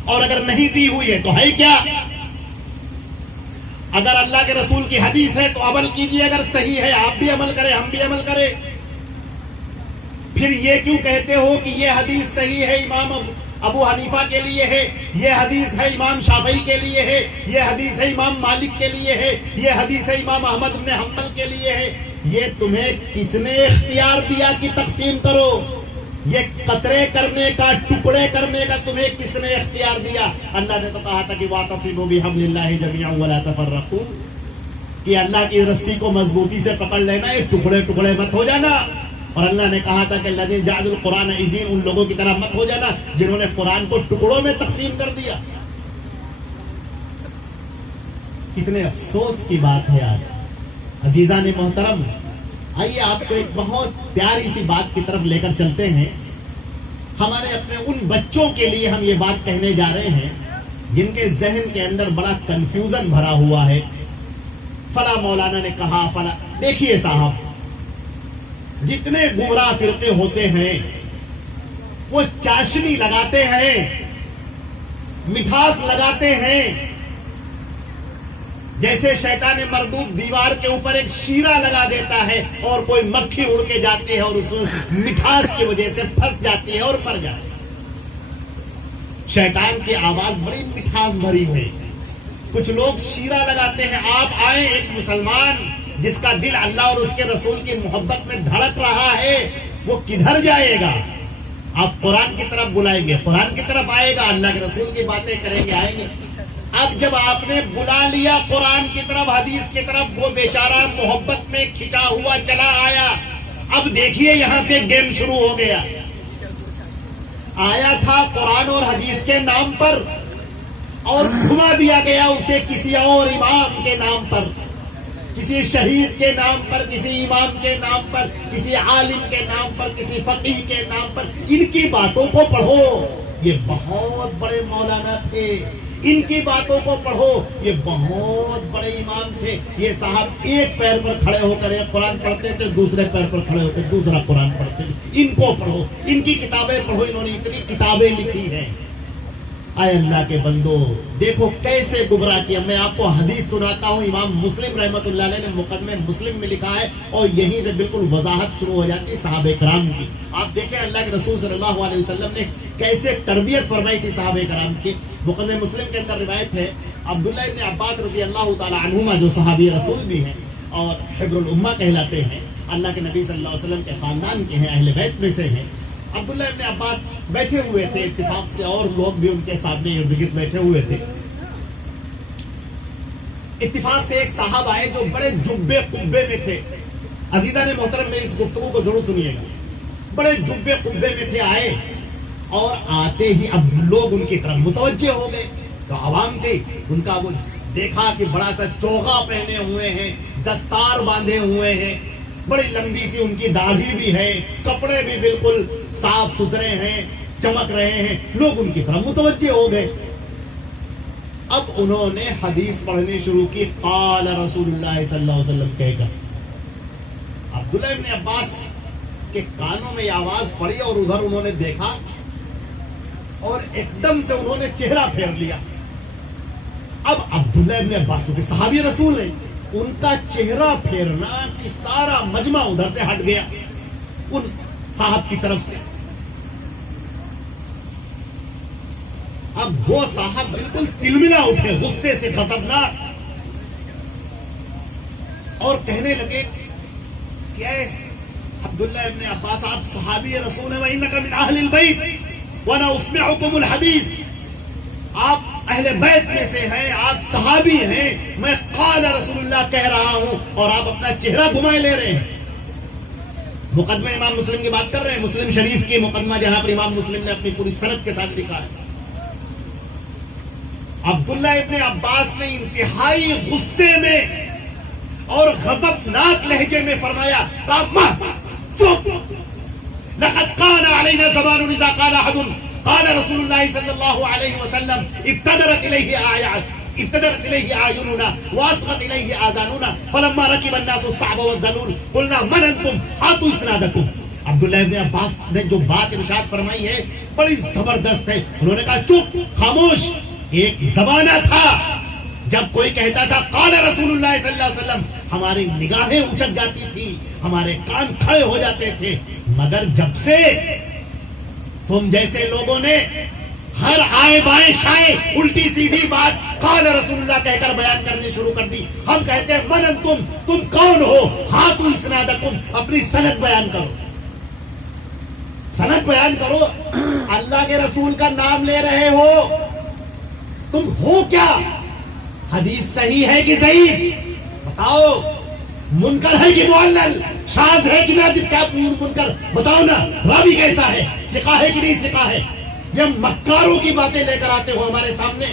اور اگر نہیں دی ہوئی ہے تو ہے کیا؟ اگر اللہ کے رسول کی حدیث ہے تو عمل کیجئے, اگر صحیح ہے آپ بھی عمل کریں, ہم بھی عمل کریں. پھر یہ کیوں کہتے ہو کہ یہ حدیث صحیح ہے امام ابو حنیفہ کے لیے ہے, یہ حدیث ہے امام شافعی کے لیے ہے, یہ حدیث ہے امام مالک کے لیے ہے, یہ حدیث ہے امام احمد بن حنبل کے لیے ہے؟ یہ تمہیں کس نے اختیار دیا کہ تقسیم کرو؟ یہ قطرے کرنے کا, ٹکڑے کرنے کا تمہیں کس نے اختیار دیا؟ اللہ نے تو کہا تھا کہ وَاعْتَصِمُوا بِحَبْلِ اللَّهِ جَمِيعًا وَلَا تَفَرَّقُوا, کہ اللہ کی رسی کو مضبوطی سے پکڑ لینا, یہ ٹکڑے ٹکڑے مت ہو جانا. اور اللہ نے کہا تھا کہ الَّذِينَ جَعَلُوا الْقُرْآنَ عِضِينَ, ان لوگوں کی طرح مت ہو جانا جنہوں نے قرآن کو ٹکڑوں میں تقسیم کر دیا. کتنے افسوس کی بات ہے آج. عزیزان محترم, آئیے آپ کو ایک بہت پیاری سی بات کی طرف لے کر چلتے ہیں. ہمارے اپنے ان بچوں کے لیے ہم یہ بات کہنے جا رہے ہیں جن کے ذہن کے اندر بڑا کنفیوژن بھرا ہوا ہے. فلاں مولانا نے کہا, فلاں. دیکھیے صاحب, جتنے گمراہ فرقے ہوتے ہیں وہ چاشنی لگاتے ہیں, مٹھاس لگاتے ہیں, جیسے شیطان مردود دیوار کے اوپر ایک شیرہ لگا دیتا ہے اور کوئی مکھی اڑ کے جاتی ہے اور اس میں مٹھاس کی وجہ سے پھنس جاتی ہے اور مر جاتی ہے. شیطان کی آواز بڑی مٹھاس بھری ہوئی. کچھ لوگ شیرہ لگاتے ہیں. آپ آئیں، ایک مسلمان جس کا دل اللہ اور اس کے رسول کی محبت میں دھڑک رہا ہے، وہ کدھر جائے گا؟ آپ قرآن کی طرف بلائیں گے، قرآن کی طرف آئے گا، اللہ کے رسول کی باتیں کریں گے، آئیں گے. اب جب آپ نے بلا لیا قرآن کی طرف، حدیث کی طرف، وہ بیچارہ محبت میں کھچا ہوا چلا آیا. اب دیکھیے یہاں سے گیم شروع ہو گیا. آیا تھا قرآن اور حدیث کے نام پر اور گھما دیا گیا اسے کسی اور امام کے نام پر، کسی شہید کے نام پر، کسی امام کے نام پر، کسی عالم کے نام پر، کسی فقیہ کے نام پر. ان کی باتوں کو پڑھو، یہ بہت بڑے مولانا تھے. ان کی باتوں کو پڑھو، یہ بہت بڑے امام تھے. یہ صاحب ایک پیر پر کھڑے ہو کر ایک قرآن پڑھتے تھے، دوسرے پیر پر کھڑے ہو کر دوسرا قرآن پڑھتے تھے. ان کو پڑھو، ان کی کتابیں پڑھو. انہوں نے اتنی کتابیں لکھی ہیں. اے اللہ کے بندو، دیکھو کیسے گمراہ کیا. میں آپ کو حدیث سناتا ہوں، امام مسلم رحمۃ اللہ علیہ نے مقدمہ مسلم میں لکھا ہے اور یہیں سے بالکل وضاحت شروع ہو جاتی ہے صحابہ کرام کی. آپ دیکھیں اللہ کے رسول صلی اللہ علیہ وسلم نے کیسے تربیت فرمائی تھی صحابہ کرام کی. مقدمہ مسلم کے اندر روایت ہے، عبداللہ ابن عباس رضی اللہ تعالی عنہما جو صحابی رسول بھی ہیں اور حبر الامہ کہلاتے ہیں، اللہ کے نبی صلی اللہ علیہ وسلم کے خاندان کے ہیں، اہل بیت میں سے ہیں. عبداللہ ابن عباس بیٹھے ہوئے تھے اتفاق سے، اور لوگ بھی ان کے سامنے ارد گرد بیٹھے ہوئے تھے. اتفاق سے ایک صاحب آئے جو بڑے جبے قبے میں تھے. عزیزان محترم میری اس گفتگو کو ضرور سنیے گا. بڑے جبے قبے میں تھے، آئے اور آتے ہی اب لوگ ان کی طرف متوجہ ہو گئے. تو عوام تھی، ان کا وہ دیکھا کہ بڑا سا چوغا پہنے ہوئے ہیں، دستار باندھے ہوئے ہیں، بڑی لمبی سی ان کی داڑھی بھی ہے، کپڑے بھی بالکل صاف ستھرے ہیں، چمک رہے ہیں. لوگ ان کی طرف متوجہ ہو گئے. اب انہوں نے حدیث پڑھنی شروع کی، قال رسول اللہ صلی اللہ علیہ وسلم کہہ کر. عبداللہ ابن عباس کے کانوں میں یہ آواز پڑی اور ادھر انہوں نے دیکھا اور ایک دم سے انہوں نے چہرہ پھیر لیا. اب عبداللہ ابن عباس چونکہ صحابی رسول ہیں، ان کا چہرہ پھیرنا کہ سارا مجمع ادھر سے ہٹ گیا ان صاحب کی طرف سے. اب وہ صاحب بالکل تلملا اٹھے غصے سے غضبناک اور کہنے لگے کہ اے عبداللہ ابن عباس، آپ صحابی رسول ہیں، وَإِنَّكَ مِنْ أَهْلِ الْبَيْتِ وَأَنَا أُسْمِعُكُمُ الْحَدِيثِ. آپ اہل بیت میں سے ہیں، آپ صحابی ہیں، میں قال رسول اللہ کہہ رہا ہوں اور آپ اپنا چہرہ گھمائے لے رہے ہیں. مقدمہ امام مسلم کی بات کر رہے ہیں، مسلم شریف کی مقدمہ جہاں پر امام مسلم نے اپنی پوری سند کے ساتھ لکھا ہے. عبداللہ ابن عباس نے انتہائی غصے میں اور غضبناک لہجے میں فرمایا، چپ، لقد قال علينا زمان اذا قال احد قال رسول الله صلى الله عليه وسلم ابتدرت اليه اعيننا واصغت اليه اذاننا فلما ركب الناس الصعب والذلول قلنا من انتم هاتوا اسنادكم. عبداللہ ابن عباس نے جو بات ارشاد فرمائی ہے بڑی زبردست ہے. انہوں نے کہا چپ، خاموش. ایک زمانہ تھا جب کوئی کہتا تھا قال رسول اللہ صلی اللہ علیہ وسلم، ہماری نگاہیں اچک جاتی تھی، ہمارے کان کھڑے ہو جاتے تھے. مگر جب سے تم جیسے لوگوں نے ہر آئے بائیں شائیں الٹی سیدھی بات قال رسول اللہ کہہ کر بیان کرنی شروع کر دی، ہم کہتے ہیں من انتم، تم کون ہو، ہاتھو اسنادکم، اپنی سند بیان کرو، سند بیان کرو. اللہ کے رسول کا نام لے رہے ہو، تم ہو کیا؟ حدیث صحیح ہے کہ ضعیف؟ بتاؤ. منکر ہے کہ معلل؟ شاذ ہے کہ نادر؟ کیا منکر بتاؤ نا. راوی کیسا ہے، ثقہ ہے کہ نہیں ثقہ ہے؟ یہ مکاروں کی باتیں لے کر آتے ہو ہمارے سامنے.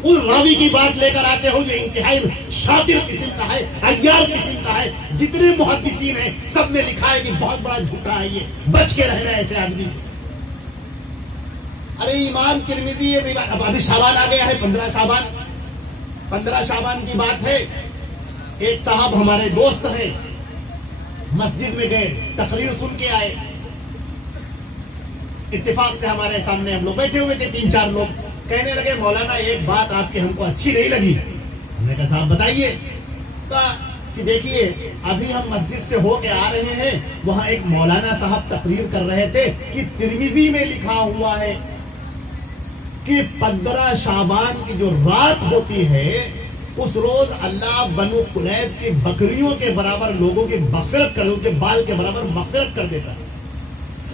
اس راوی کی بات لے کر آتے ہو جو انتہائی شاطر قسم کا ہے، عیار قسم کا ہے. جتنے محدثین ہیں سب نے لکھا ہے کہ بہت بڑا جھوٹا ہے یہ، بچ کے رہنا ایسے آدمی سے. ارے امام ترمذی، یہ بھی ابھی شعبان آ گیا ہے، 15 شعبان کی بات ہے. ایک صاحب ہمارے دوست ہیں، مسجد میں گئے، تقریر سن کے آئے. اتفاق سے ہمارے سامنے ہم لوگ بیٹھے ہوئے تھے، 3-4 لوگ. کہنے لگے مولانا ایک بات آپ کی ہم کو اچھی نہیں لگی. ہم نے کہا صاحب بتائیے. کہا کہ دیکھیے ابھی ہم مسجد سے ہو کے آ رہے ہیں, وہاں ایک مولانا صاحب تقریر کر رہے تھے کہ ترمذی میں لکھا ہوا ہے کہ 15 شعبان کی جو رات ہوتی ہے اس روز اللہ بنو قریظ کی بکریوں کے برابر لوگوں کی مغفرت کر, ان کے بال کے برابر مغفرت کر دیتا ہے.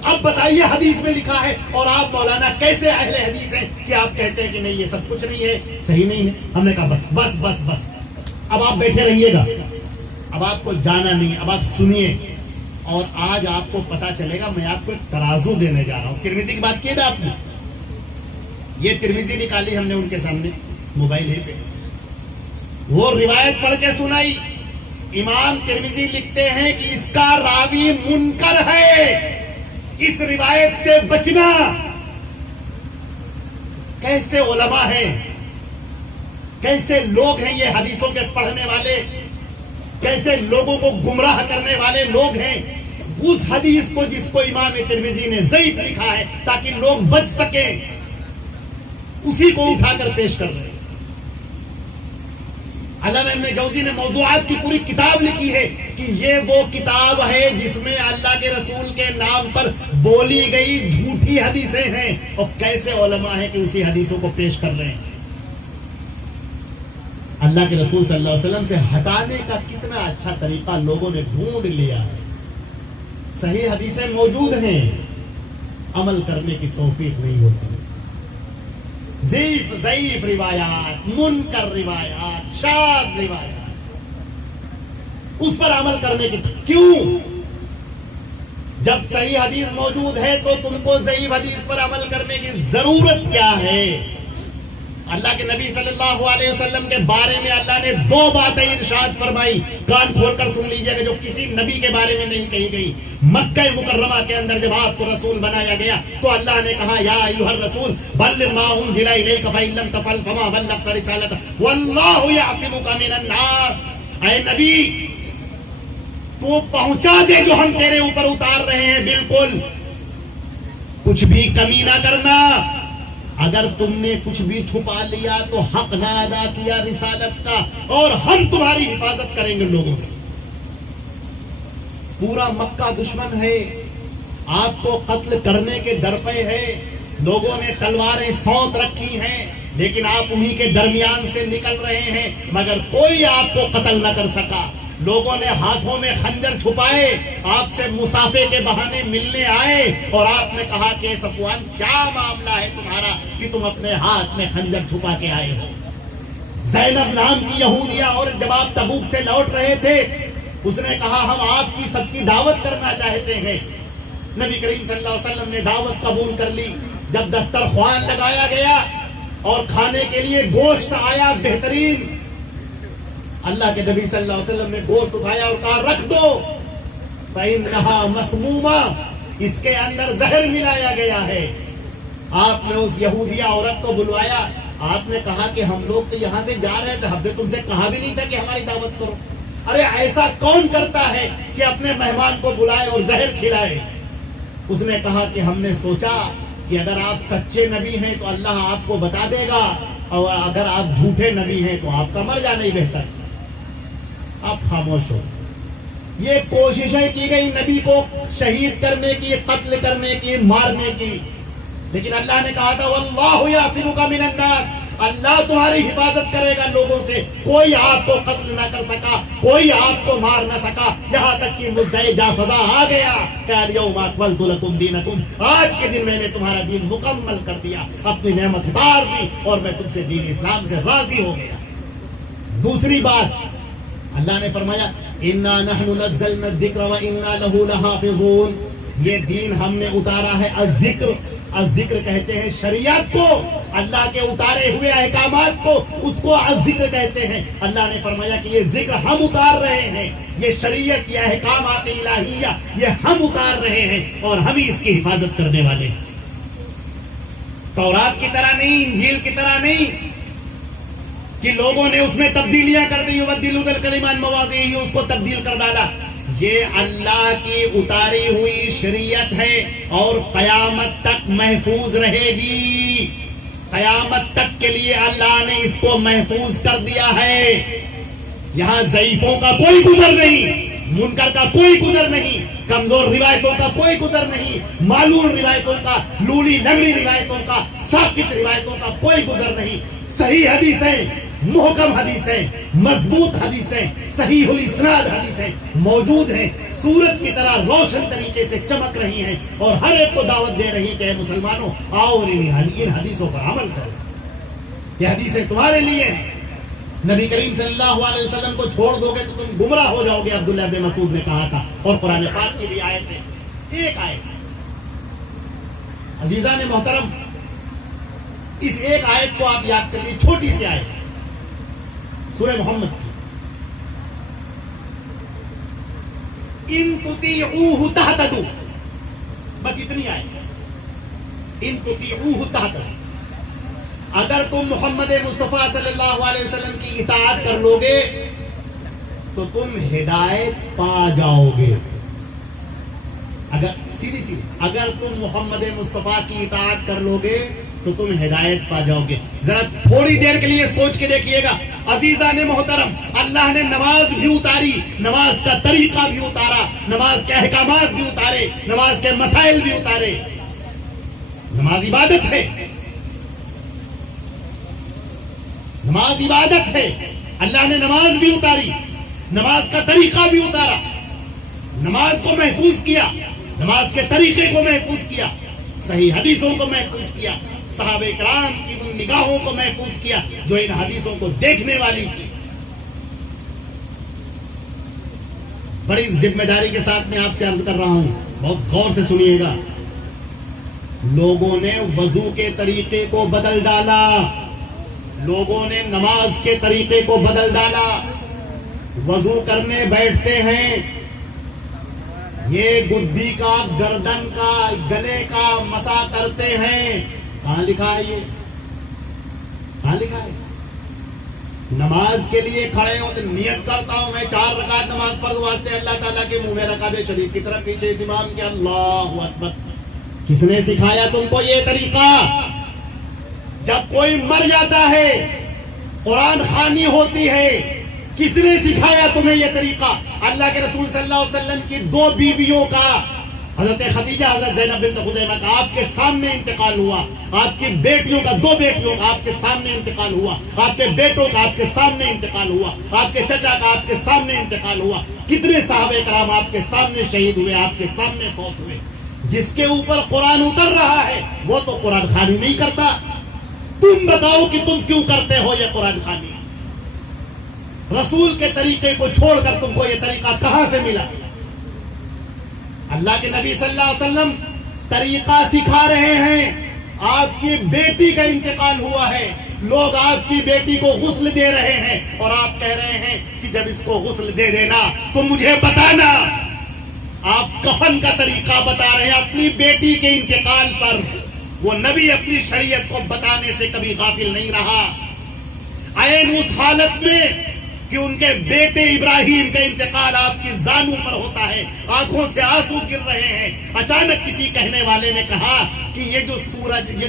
اب بتائیے حدیث میں لکھا ہے اور آپ مولانا کیسے اہل حدیث ہیں کہ آپ کہتے ہیں کہ نہیں یہ سب کچھ نہیں ہے, صحیح نہیں ہے. ہم نے کہا بس بس بس بس اب آپ بیٹھے رہیے گا, اب آپ کو جانا نہیں, اب آپ سنیے اور آج آپ کو پتا چلے گا. میں آپ کو ایک ترازو دینے جا رہا ہوں. ترمذی کی بات کی نا آپ نے, یہ ترمذی نکالی ہم نے ان کے سامنے موبائل ہی پہ, وہ روایت پڑھ کے سنائی. امام ترمذی لکھتے ہیں کہ اس کا راوی منکر ہے, اس روایت سے بچنا. کیسے علماء ہیں, کیسے لوگ ہیں یہ حدیثوں کے پڑھنے والے, کیسے لوگوں کو گمراہ کرنے والے لوگ ہیں. اس حدیث کو جس کو امام ترمذی نے ضعیف لکھا ہے تاکہ لوگ بچ سکیں, اسی کو اٹھا کر پیش کر رہے ہیں. علامہ ابن جوزی نے موضوعات کی پوری کتاب لکھی ہے کہ یہ وہ کتاب ہے جس میں اللہ کے رسول کے نام پر بولی گئی جھوٹی حدیثیں ہیں, اور کیسے علماء ہیں کہ اسی حدیثوں کو پیش کر رہے ہیں. اللہ کے رسول صلی اللہ علیہ وسلم سے ہٹانے کا کتنا اچھا طریقہ لوگوں نے ڈھونڈ لیا ہے. صحیح حدیثیں موجود ہیں, عمل کرنے کی توفیق نہیں ہوتی. ضعیف روایات, منکر روایات, شاذ روایات, اس پر عمل کرنے کی کیوں؟ جب صحیح حدیث موجود ہے تو تم کو ضعیف حدیث پر عمل کرنے کی ضرورت کیا ہے؟ اللہ کے نبی صلی اللہ علیہ وسلم کے بارے میں اللہ نے 2 باتیں ارشاد فرمائی, کان کھول کر سن لیجئے گا, جو کسی نبی کے بارے میں نہیں کہی گئی. مکہ مکرمہ کے اندر جب آپ کو رسول بنایا گیا تو اللہ نے کہا یا ایھا الرسول بلغ ما انزل الیک فإن لم تفعل فما بلغت رسالته واللہ یعصمک من الناس. اے نبی تو پہنچا دے جو ہم تیرے اوپر اتار رہے ہیں, بالکل کچھ بھی کمی نہ کرنا. اگر تم نے کچھ بھی چھپا لیا تو حق نہ ادا کیا رسالت کا, اور ہم تمہاری حفاظت کریں گے لوگوں سے. پورا مکہ دشمن ہے, آپ کو قتل کرنے کے در پہ ہے, لوگوں نے تلواریں سونت رکھی ہیں, لیکن آپ انہی کے درمیان سے نکل رہے ہیں, مگر کوئی آپ کو قتل نہ کر سکا. لوگوں نے ہاتھوں میں خنجر چھپائے, آپ سے مسافے کے بہانے ملنے آئے, اور آپ نے کہا کہ صفوان کیا معاملہ ہے تمہارا کہ تم اپنے ہاتھ میں خنجر چھپا کے آئے ہو. زینب نام کی یہودیہ, اور جب آپ تبوک سے لوٹ رہے تھے اس نے کہا ہم آپ کی سب کی دعوت کرنا چاہتے ہیں. نبی کریم صلی اللہ علیہ وسلم نے دعوت قبول کر لی. جب دسترخوان لگایا گیا اور کھانے کے لیے گوشت آیا بہترین, اللہ کے نبی صلی اللہ علیہ وسلم نے گوشت اٹھایا اور کہا رکھ دو, فإنها مسمومہ, اس کے اندر زہر ملایا گیا ہے. آپ نے اس یہودیہ عورت کو بلوایا, آپ نے کہا کہ ہم لوگ تو یہاں سے جا رہے تھے, ہم نے تم سے کہا بھی نہیں تھا کہ ہماری دعوت کرو. ارے ایسا کون کرتا ہے کہ اپنے مہمان کو بلائے اور زہر کھلائے؟ اس نے کہا کہ ہم نے سوچا کہ اگر آپ سچے نبی ہیں تو اللہ آپ کو بتا دے گا, اور اگر آپ جھوٹے نبی ہیں تو آپ کا مر جانا ہی بہتر. آپ خاموش ہو. یہ کوششیں کی گئی نبی کو شہید کرنے کی, قتل کرنے کی, مارنے کی, لیکن اللہ نے کہا تھا واللہ یعصمک من الناس, اللہ تمہاری حفاظت کرے گا لوگوں سے. کوئی آپ کو قتل نہ کر سکا, کوئی آپ کو مار نہ سکا, یہاں تک کہ مدعی جا فضا آ گیا کہ الیوم اکملت لکم دینکم, آج کے دن میں نے تمہارا دین مکمل کر دیا, اپنی نعمت اتار دی اور میں تم سے دین اسلام سے راضی ہو گیا. دوسری بات اللہ نے فرمایا انا نحن نزلنا الذکر وانا له لحافظون, یہ دین ہم نے اتارا ہے الذکر. الذکر کہتے ہیں شریعت کو, اللہ کے اتارے ہوئے احکامات کو, اس کو الذکر کہتے ہیں. اللہ نے فرمایا کہ یہ ذکر ہم اتار رہے ہیں, یہ شریعت, یہ احکامات الہیہ یہ ہم اتار رہے ہیں, اور ہم ہی اس کی حفاظت کرنے والے ہیں. تورات کی طرح نہیں, انجیل کی طرح نہیں کہ لوگوں نے اس میں تبدیلیاں کر دی, یبدلون الکلم عن مواضعہ, اس کو تبدیل کر ڈالا. یہ اللہ کی اتاری ہوئی شریعت ہے اور قیامت تک محفوظ رہے گی. قیامت تک کے لیے اللہ نے اس کو محفوظ کر دیا ہے. یہاں ضعیفوں کا کوئی گزر نہیں, منکر کا کوئی گزر نہیں, کمزور روایتوں کا کوئی گزر نہیں, معلوم روایتوں کا, لولی لنگڑی روایتوں کا, ساکت روایتوں کا کوئی گزر نہیں. صحیح حدیثیں, محکم حدیثیں, مضبوط حدیثیں, صحیح الاسناد حدیثیں موجود ہیں, سورج کی طرح روشن طریقے سے چمک رہی ہیں, اور ہر ایک کو دعوت دے رہی ہیں کہ اے مسلمانوں آؤ اور ان حدیثوں پر عمل کرو. یہ حدیثیں تمہارے لیے ہیں. نبی کریم صلی اللہ علیہ وسلم کو چھوڑ دو گے تو تم گمراہ ہو جاؤ گے, عبداللہ بن مسعود نے کہا تھا. اور قرآن پاک کی بھی آیت ہے, ایک آیت. عزیزان محترم, اس ایک آیت کو آپ یاد کریے, چھوٹی سی آیت سورہ محمد کی. ان تطیعوہ تہتدوا, بس اتنی آیت. ان تطیعوہ تہتدوا, اگر تم محمد مصطفیٰ صلی اللہ علیہ وسلم کی اطاعت کر لو گے تو تم ہدایت پا جاؤ گے. اگر تم محمد مصطفیٰ کی اطاعت کر لو گے تو تم ہدایت پا جاؤ گے. ذرا تھوڑی دیر کے لیے سوچ کے دیکھیے گا عزیزان محترم, اللہ نے نماز بھی اتاری, نماز کا طریقہ بھی اتارا, نماز کے احکامات بھی اتارے, نماز کے مسائل بھی اتارے. نماز عبادت ہے, نماز عبادت ہے. اللہ نے نماز بھی اتاری, نماز کا طریقہ بھی اتارا, نماز کو محفوظ کیا, نماز کے طریقے کو محفوظ کیا, صحیح حدیثوں کو محفوظ کیا, صحابہ کرام کی ان نگاہوں کو محفوظ کیا جو ان حدیثوں کو دیکھنے والی تھی. بڑی ذمہ داری کے ساتھ میں آپ سے عرض کر رہا ہوں, بہت غور سے سنیے گا. لوگوں نے وضو کے طریقے کو بدل ڈالا, لوگوں نے نماز کے طریقے کو بدل ڈالا. وضو کرنے بیٹھتے ہیں, یہ گدی کا, گردن کا, گلے کا مسا کرتے ہیں. کہاں لکھا ہے یہ؟ کہاں لکھا ہے؟ نماز کے لیے کھڑے ہو تو نیت کرتا ہوں میں 4 رکعت نماز فرض واسطے اللہ تعالیٰ کے منہ میں رکعت شریف کی طرف پیچھے اس امام کے اللہ اکبر. کس نے سکھایا تم کو یہ طریقہ؟ جب کوئی مر جاتا ہے, قرآن خوانی ہوتی ہے, کس نے سکھایا تمہیں یہ طریقہ؟ اللہ کے رسول صلی اللہ علیہ وسلم کی 2 بیویوں کا, حضرت خدیجہ, حضرت زینب بنت خزیمہ کا آپ کے سامنے انتقال ہوا. آپ کی بیٹیوں کا, 2 بیٹیوں کا آپ کے سامنے انتقال ہوا. آپ کے بیٹوں کا آپ کے سامنے انتقال ہوا. آپ کے چچا کا آپ کے سامنے انتقال ہوا. کتنے صحابہ کرام آپ کے سامنے شہید ہوئے, آپ کے سامنے فوت ہوئے. جس کے اوپر قرآن اتر رہا ہے وہ تو قرآن خوانی نہیں کرتا. تم بتاؤ کہ تم کیوں کرتے ہو یہ قرآن خوانی؟ رسول کے طریقے کو چھوڑ کر تم کو یہ طریقہ کہاں سے ملا؟ اللہ کے نبی صلی اللہ علیہ وسلم طریقہ سکھا رہے ہیں. آپ کی بیٹی کا انتقال ہوا ہے, لوگ آپ کی بیٹی کو غسل دے رہے ہیں, اور آپ کہہ رہے ہیں کہ جب اس کو غسل دے دینا تو مجھے بتانا. آپ کفن کا طریقہ بتا رہے ہیں اپنی بیٹی کے انتقال پر. وہ نبی اپنی شریعت کو بتانے سے کبھی غافل نہیں رہا. عین اس حالت میں کہ ان کے بیٹے ابراہیم کا انتقال آپ کی زانوں پر ہوتا ہے, آنکھوں سے آنسو گر رہے ہیں. اچانک کسی کہنے والے نے کہا کہ یہ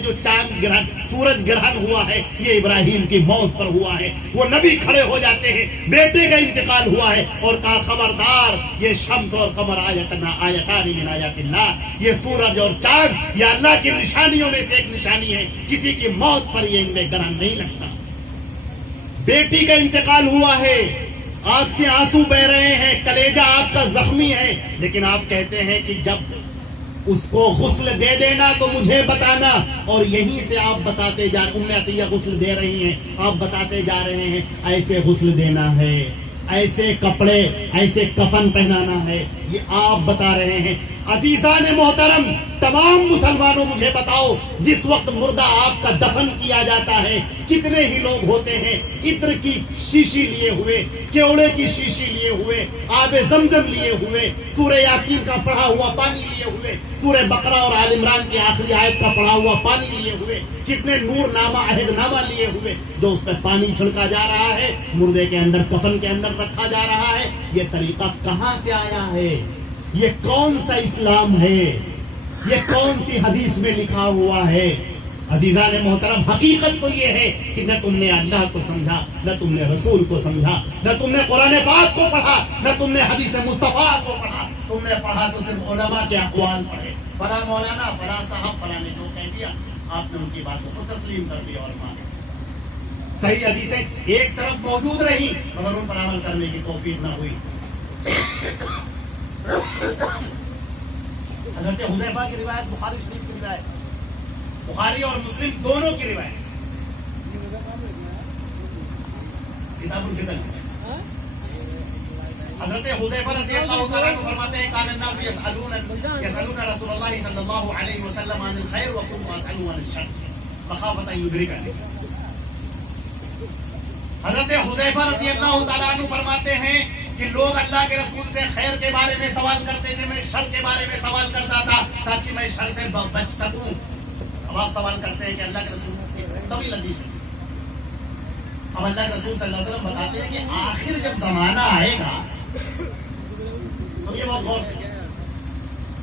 جو چاند گرہن, سورج گرہن ہوا ہے یہ ابراہیم کی موت پر ہوا ہے. وہ نبی کھڑے ہو جاتے ہیں, بیٹے کا انتقال ہوا ہے, اور کہا خبردار, یہ شمس اور قمر آیتان من آیات اللہ, یہ سورج اور چاند یہ اللہ کی نشانیوں میں سے ایک نشانی ہے, کسی کی موت پر یہ ان میں گرہن نہیں لگتا. بیٹی کا انتقال ہوا ہے, آنکھ سے آنسو بہ رہے ہیں, کلیجہ آپ کا زخمی ہے, لیکن آپ کہتے ہیں کہ جب اس کو غسل دے دینا تو مجھے بتانا. اور یہیں سے آپ بتاتے جا, ام عطیہ غسل دے رہی ہیں, آپ بتاتے جا رہے ہیں ایسے غسل دینا ہے, ایسے کپڑے, ایسے کفن پہنانا ہے, یہ آپ بتا رہے ہیں. عزیزان محترم, تمام مسلمانوں مجھے بتاؤ, جس وقت مردہ آپ کا دفن کیا جاتا ہے کتنے ہی لوگ ہوتے ہیں عطر کی شیشی لیے ہوئے, کیوڑے کی شیشی لیے ہوئے, آب زمزم لیے ہوئے, سورہ یاسین کا پڑھا ہوا پانی لیے ہوئے, سورہ بقرہ اور آل عمران کی آخری آیت کا پڑھا ہوا پانی لیے ہوئے, کتنے نور نامہ, عہد نامہ لیے ہوئے, جو اس پہ پانی چھڑکا جا رہا ہے, مردے کے اندر, کفن کے اندر رکھا جا رہا ہے. یہ طریقہ کہاں سے آیا ہے؟ یہ کون سا اسلام ہے؟ یہ کون سی حدیث میں لکھا ہوا ہے؟ عزیزان محترم، حقیقت تو یہ ہے کہ نہ تم نے اللہ کو سمجھا، نہ تم نے رسول کو سمجھا، نہ تم نے قرآن پاک کو پڑھا، نہ تم نے حدیث مصطفیٰ کو پڑھا. تم نے پڑھا تو صرف علماء کے اقوال پڑھے. فلاں مولانا، فلاں صاحب، فلاں نے جو کہہ دیا آپ نے ان کی باتوں کو تسلیم کر دیا اور مانا. صحیح حدیثیں ایک طرف موجود رہی مگر ان پر عمل کرنے کی توفیق نہ ہوئی. حضرت حذیفہ کی روایت بخاری شریف کی روایت، بخاری اور مسلم دونوں کی روایت، کتاب الفتن. حضرت حذیفہ رضی اللہ تعالیٰ عنہ فرماتے ہیں کان الناس یسألون رسول اللہ صلی اللہ علیہ وسلم عن الخیر وکنت اسألہ عن الشر مخافۃ ان یدرکنی. حضرت حذیفہ رضی اللہ تعالیٰ عنہ فرماتے ہیں کہ لوگ اللہ کے رسول سے خیر کے بارے میں سوال کرتے تھے، میں شر کے بارے میں سوال کرتا تھا تاکہ میں شر سے بچ سکوں. اب آپ سوال کرتے ہیں کہ اللہ کے رسول کی طویل حدیث ہے. اب اللہ کے رسول صلی اللہ علیہ وسلم بتاتے ہیں کہ آخر جب زمانہ آئے گا، سنیے بہت غور سے،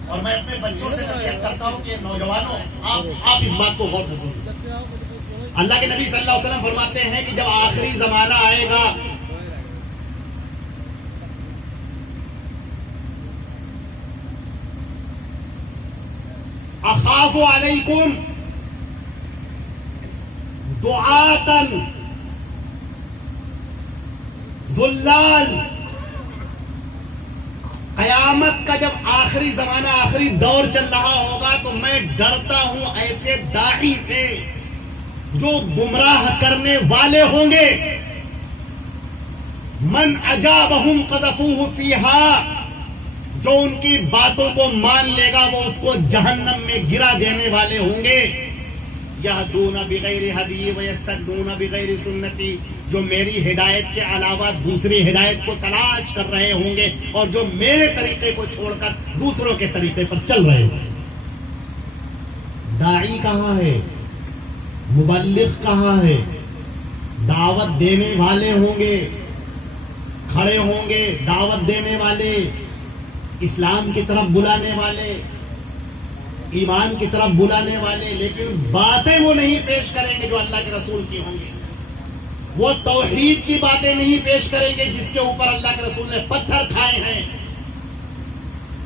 اور میں اپنے بچوں سے نصیحت کرتا ہوں کہ نوجوانوں آپ اس بات کو غور سے سنیں. اللہ کے نبی صلی اللہ علیہ وسلم فرماتے ہیں کہ جب آخری زمانہ آئے گا اخاف علیکم دعاتن ذلال. قیامت کا جب آخری زمانہ، آخری دور چل رہا ہوگا تو میں ڈرتا ہوں ایسے داعی سے جو گمراہ کرنے والے ہوں گے. من اجابہم قذفوہ فیہا، جو ان کی باتوں کو مان لے گا وہ اس کو جہنم میں گرا دینے والے ہوں گے. یہدون بغیر ہدی ویستدون بغیر سنتی، جو میری ہدایت کے علاوہ دوسری ہدایت کو تلاش کر رہے ہوں گے اور جو میرے طریقے کو چھوڑ کر دوسروں کے طریقے پر چل رہے ہوں گے. داعی کہاں ہے؟ مبلغ کہاں ہے؟ دعوت دینے والے ہوں گے، کھڑے ہوں گے دعوت دینے والے، اسلام کی طرف بلانے والے، ایمان کی طرف بلانے والے، لیکن باتیں وہ نہیں پیش کریں گے جو اللہ کے رسول کی ہوں گی. وہ توحید کی باتیں نہیں پیش کریں گے جس کے اوپر اللہ کے رسول نے پتھر کھائے ہیں.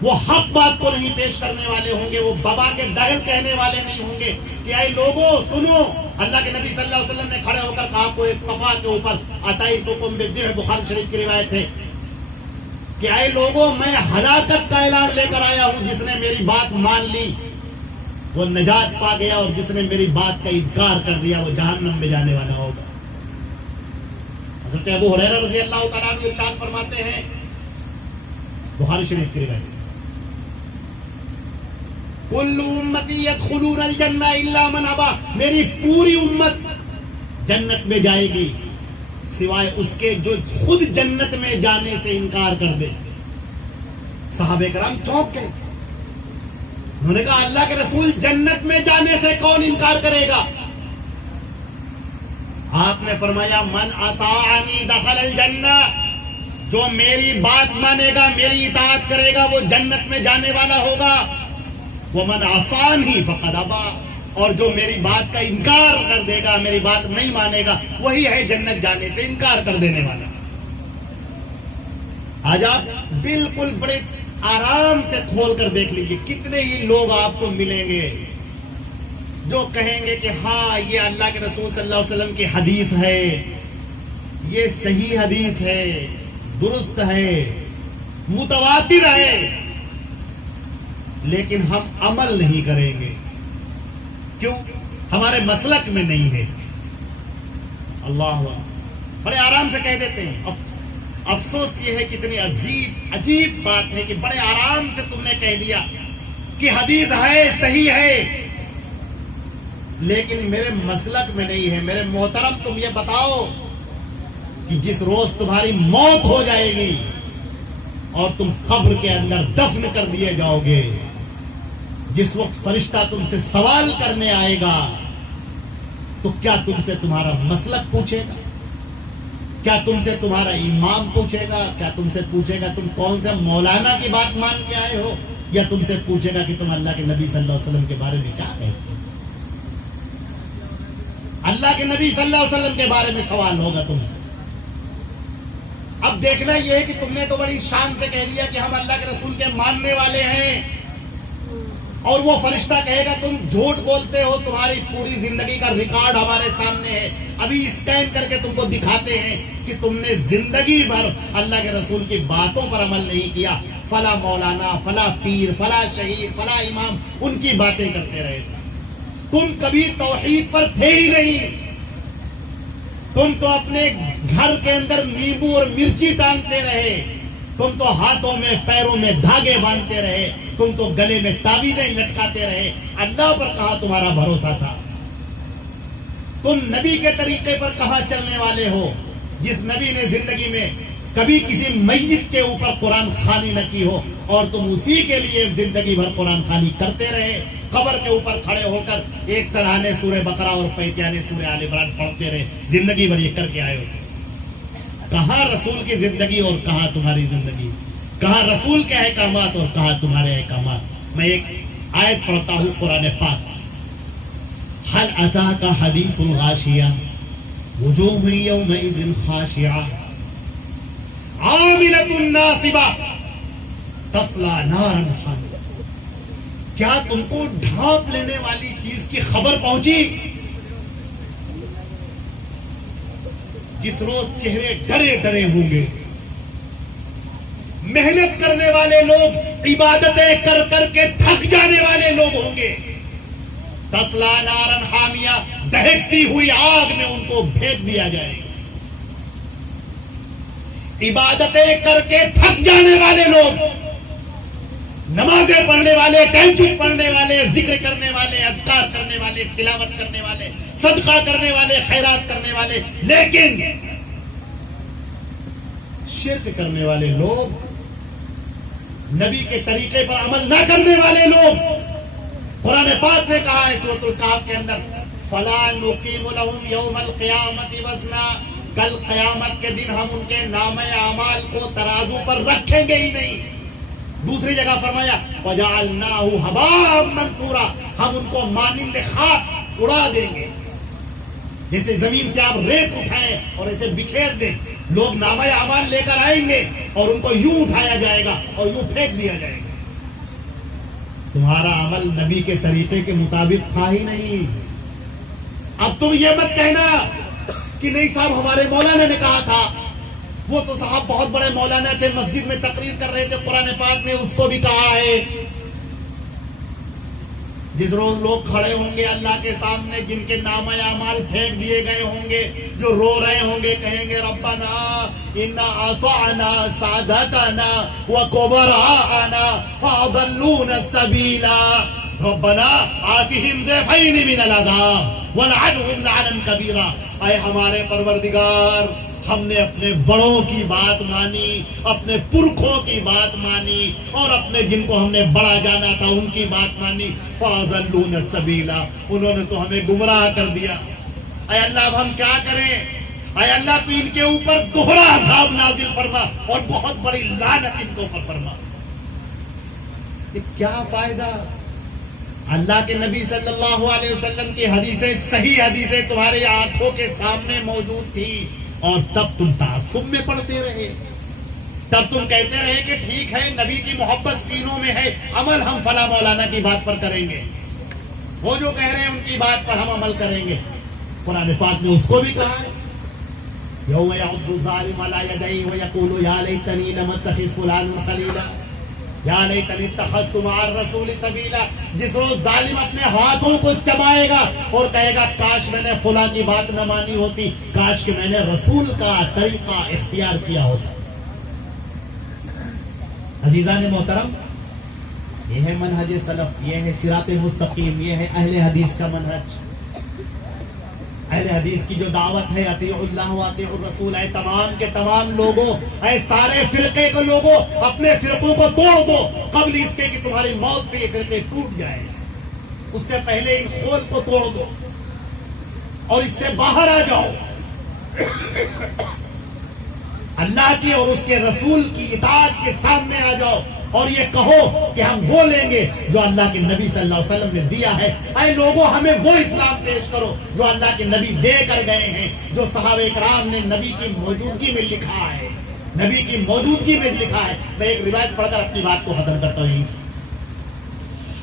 وہ حق بات کو نہیں پیش کرنے والے ہوں گے. وہ بابا کے دہل کہنے والے نہیں ہوں گے کہ اے لوگوں سنو. اللہ کے نبی صلی اللہ علیہ وسلم نے کھڑے ہو کر کہا کوئی صفا کے اوپر اتیتکم بالذبح، بخاری شریف کی روایت ہے کہ اے لوگوں میں ہلاکت کا اعلان لے کر آیا ہوں. جس نے میری بات مان لی وہ نجات پا گیا اور جس نے میری بات کا انکار کر دیا وہ جہنم میں جانے والا ہوگا. حضرت ابو ہریرہ رضی اللہ تعالیٰ عنہ ارشاد فرماتے ہیں، بخاری شریف کی روایت، کل امتی یدخلون الجنہ الا من ابا، میری پوری امت جنت میں جائے گی سوائے اس کے جو خود جنت میں جانے سے انکار کر دے. صحابہ کرام چونک گئے. انہوں نے کہا اللہ کے رسول جنت میں جانے سے کون انکار کرے گا؟ آپ نے فرمایا من اطاعنی دخل الجنہ، جو میری بات مانے گا، میری اطاعت کرے گا وہ جنت میں جانے والا ہوگا. ومن عصانی فقد ابا، اور جو میری بات کا انکار کر دے گا، میری بات نہیں مانے گا، وہی ہے جنت جانے سے انکار کر دینے والا. آج آپ بالکل بڑے آرام سے کھول کر دیکھ لیجیے کتنے ہی لوگ آپ کو ملیں گے جو کہیں گے کہ ہاں یہ اللہ کے رسول صلی اللہ علیہ وسلم کی حدیث ہے، یہ صحیح حدیث ہے، درست ہے، متواتر ہے، لیکن ہم عمل نہیں کریں گے. کیوں؟ ہمارے مسلک میں نہیں ہے. اللہ بڑے آرام سے کہہ دیتے ہیں. افسوس یہ ہے کتنی عجیب بات ہے کہ بڑے آرام سے تم نے کہہ دیا کہ حدیث ہے، صحیح ہے، لیکن میرے مسلک میں نہیں ہے. میرے محترم تم یہ بتاؤ کہ جس روز تمہاری موت ہو جائے گی اور تم قبر کے اندر دفن کر دیے جاؤ گے، جس وقت فرشتہ تم سے سوال کرنے آئے گا تو کیا تم سے تمہارا مسلک پوچھے گا؟ کیا تم سے تمہارا امام پوچھے گا؟ کیا تم سے پوچھے گا تم کون سے مولانا کی بات مان کے آئے ہو؟ یا تم سے پوچھے گا کہ تم اللہ کے نبی صلی اللہ علیہ وسلم کے بارے میں کیا کہتے ہو؟ اللہ کے نبی صلی اللہ علیہ وسلم کے بارے میں سوال ہوگا تم سے. اب دیکھنا یہ ہے کہ تم نے تو بڑی شان سے کہہ دیا کہ ہم اللہ کے رسول کے ماننے والے ہیں، اور وہ فرشتہ کہے گا تم جھوٹ بولتے ہو، تمہاری پوری زندگی کا ریکارڈ ہمارے سامنے ہے، ابھی اسکین کر کے تم کو دکھاتے ہیں کہ تم نے زندگی بھر اللہ کے رسول کی باتوں پر عمل نہیں کیا. فلاں مولانا، فلاں پیر، فلاں شہید، فلاں امام، ان کی باتیں کرتے رہے. تم کبھی توحید پر تھے ہی نہیں. تم تو اپنے گھر کے اندر نیمبو اور مرچی ٹانگتے رہے، تم تو ہاتھوں میں پیروں میں دھاگے باندھتے رہے، تم تو گلے میں تعویذیں لٹکاتے رہے. اللہ پر کہاں تمہارا بھروسہ تھا؟ تم نبی کے طریقے پر کہاں چلنے والے ہو، جس نبی نے زندگی میں کبھی کسی میت کے اوپر قرآن خوانی نہ کی ہو، اور تم اسی کے لیے زندگی بھر قرآن خوانی کرتے رہے. قبر کے اوپر کھڑے ہو کر ایک سرہانے سورہ بقرہ اور 35 سورہ آل عمران پڑھتے رہے، زندگی بھر یہ کر کے آئے ہو. کہاں رسول کی زندگی اور کہاں تمہاری زندگی؟ کہاں رسول کے احکامات اور کہاں تمہارے احکامات؟ میں ایک آیت پڑھتا ہوں قرآن پاک. هل اتاك حدیث الغاشیہ وجوہ یومئذ خاشعہ عاملة ناصبہ تصلی نارا حامیہ. کیا تم کو ڈھانپ لینے والی چیز کی خبر پہنچی؟ جس روز چہرے ڈرے ڈرے ہوں گے، محنت کرنے والے لوگ عبادتیں کر کر کے تھک جانے والے لوگ ہوں گے. تسلا نارن حامیہ، دہکتی ہوئی آگ میں ان کو پھینک دیا جائے گا. عبادتیں کر کے تھک جانے والے لوگ، نمازیں پڑھنے والے، تہجد پڑھنے والے، ذکر کرنے والے، اذکار کرنے والے، تلاوت کرنے والے، صدقہ کرنے والے، خیرات کرنے والے، لیکن شرک کرنے والے لوگ، نبی کے طریقے پر عمل نہ کرنے والے لوگ. قرآن پاک نے کہا ہے سورۃ الکہف کے اندر فَلَا نُقِيمُ لَهُمْ يَوْمَ الْقِيَامَةِ وَزْنًا، کل قیامت کے دن ہم ان کے نام اعمال کو ترازو پر رکھیں گے ہی نہیں. دوسری جگہ فرمایا وَجَعَلْنَاهُ هَبَاءً مَنثُورًا، ہم ان کو مانند خاک اڑا دیں گے. جیسے زمین سے آپ ریت اٹھائیں اور اسے بکھیر دیں، لوگ نامہ اعمال لے کر آئیں گے اور ان کو یوں اٹھایا جائے گا اور یوں پھینک دیا جائے گا. تمہارا عمل نبی کے طریقے کے مطابق تھا ہی نہیں. اب تم یہ مت کہنا کہ نہیں صاحب ہمارے مولانا نے کہا تھا. وہ تو صاحب بہت بڑے مولانا تھے، مسجد میں تقریر کر رہے تھے، قرآن پاک نے اس کو بھی کہا ہے. جس روز لوگ کھڑے ہوں گے اللہ کے سامنے، جن کے نامہ اعمال پھینک دیے گئے ہوں گے، جو رو رہے ہوں گے، کہیں گے ربنا انا اطعنا سادتنا وکبراءنا فاضلونا السبیل ربنا آتهم ضعفین من العذاب ولعنهم لعنا کبیرا. اے ہمارے پروردگار، ہم نے اپنے بڑوں کی بات مانی، اپنے پرکھوں کی بات مانی، اور اپنے جن کو ہم نے بڑا جانا تھا ان کی بات مانی. فَأَضَلُّونَ السَّبِيلَ، انہوں نے تو ہمیں گمراہ کر دیا. اے اللہ اب ہم کیا کریں؟ اے اللہ تو ان کے اوپر دوہرا عذاب نازل فرما اور بہت بڑی لعنت ان کے اوپر فرما. کیا فائدہ؟ اللہ کے نبی صلی اللہ علیہ وسلم کی حدیثیں، صحیح حدیثیں تمہاری آنکھوں کے سامنے موجود تھی، اور تب تم تعصب میں پڑتے رہے. تب تم کہتے رہے کہ ٹھیک ہے نبی کی محبت سینوں میں ہے، عمل ہم فلاں مولانا کی بات پر کریں گے، وہ جو کہہ رہے ہیں ان کی بات پر ہم عمل کریں گے. قرآن پاک نے اس کو بھی کہا ہے یوم یعض الظالم علی یدیہ ویقول یا لیتنی لم اتخذ فلانا خلیلا یا لیتنی اتخذت مع الرسول سبیلا. جس روز ظالم اپنے ہاتھوں کو چبائے گا اور کہے گا کاش میں نے فلاں کی بات نہ مانی ہوتی، کاش کہ میں نے رسول کا طریقہ اختیار کیا ہوتا. عزیزان محترم، یہ ہے منہج سلف، یہ ہے صراط مستقیم، یہ ہے اہل حدیث کا منہج. اہل حدیث کی جو دعوت ہے اطیعوا اللہ و اطیعوا الرسول، اے تمام کے تمام لوگوں، اے سارے فرقے کے لوگوں، اپنے فرقوں کو توڑ دو قبل اس کے کہ تمہاری موت سے یہ فرقے ٹوٹ جائے. اس سے پہلے ان خول کو توڑ دو اور اس سے باہر آ جاؤ. اللہ کی اور اس کے رسول کی اطاعت کے سامنے آ جاؤ. اور یہ کہو کہ ہم وہ لیں گے جو اللہ کے نبی صلی اللہ علیہ وسلم نے دیا ہے. اے لوگوں ہمیں وہ اسلام پیش کرو جو اللہ کے نبی دے کر گئے ہیں, جو صحابہ کرام نے نبی کی موجودگی میں لکھا ہے, نبی کی موجودگی میں لکھا ہے. میں ایک روایت پڑھ کر اپنی بات کو ختم کرتا ہوں. یہیں سے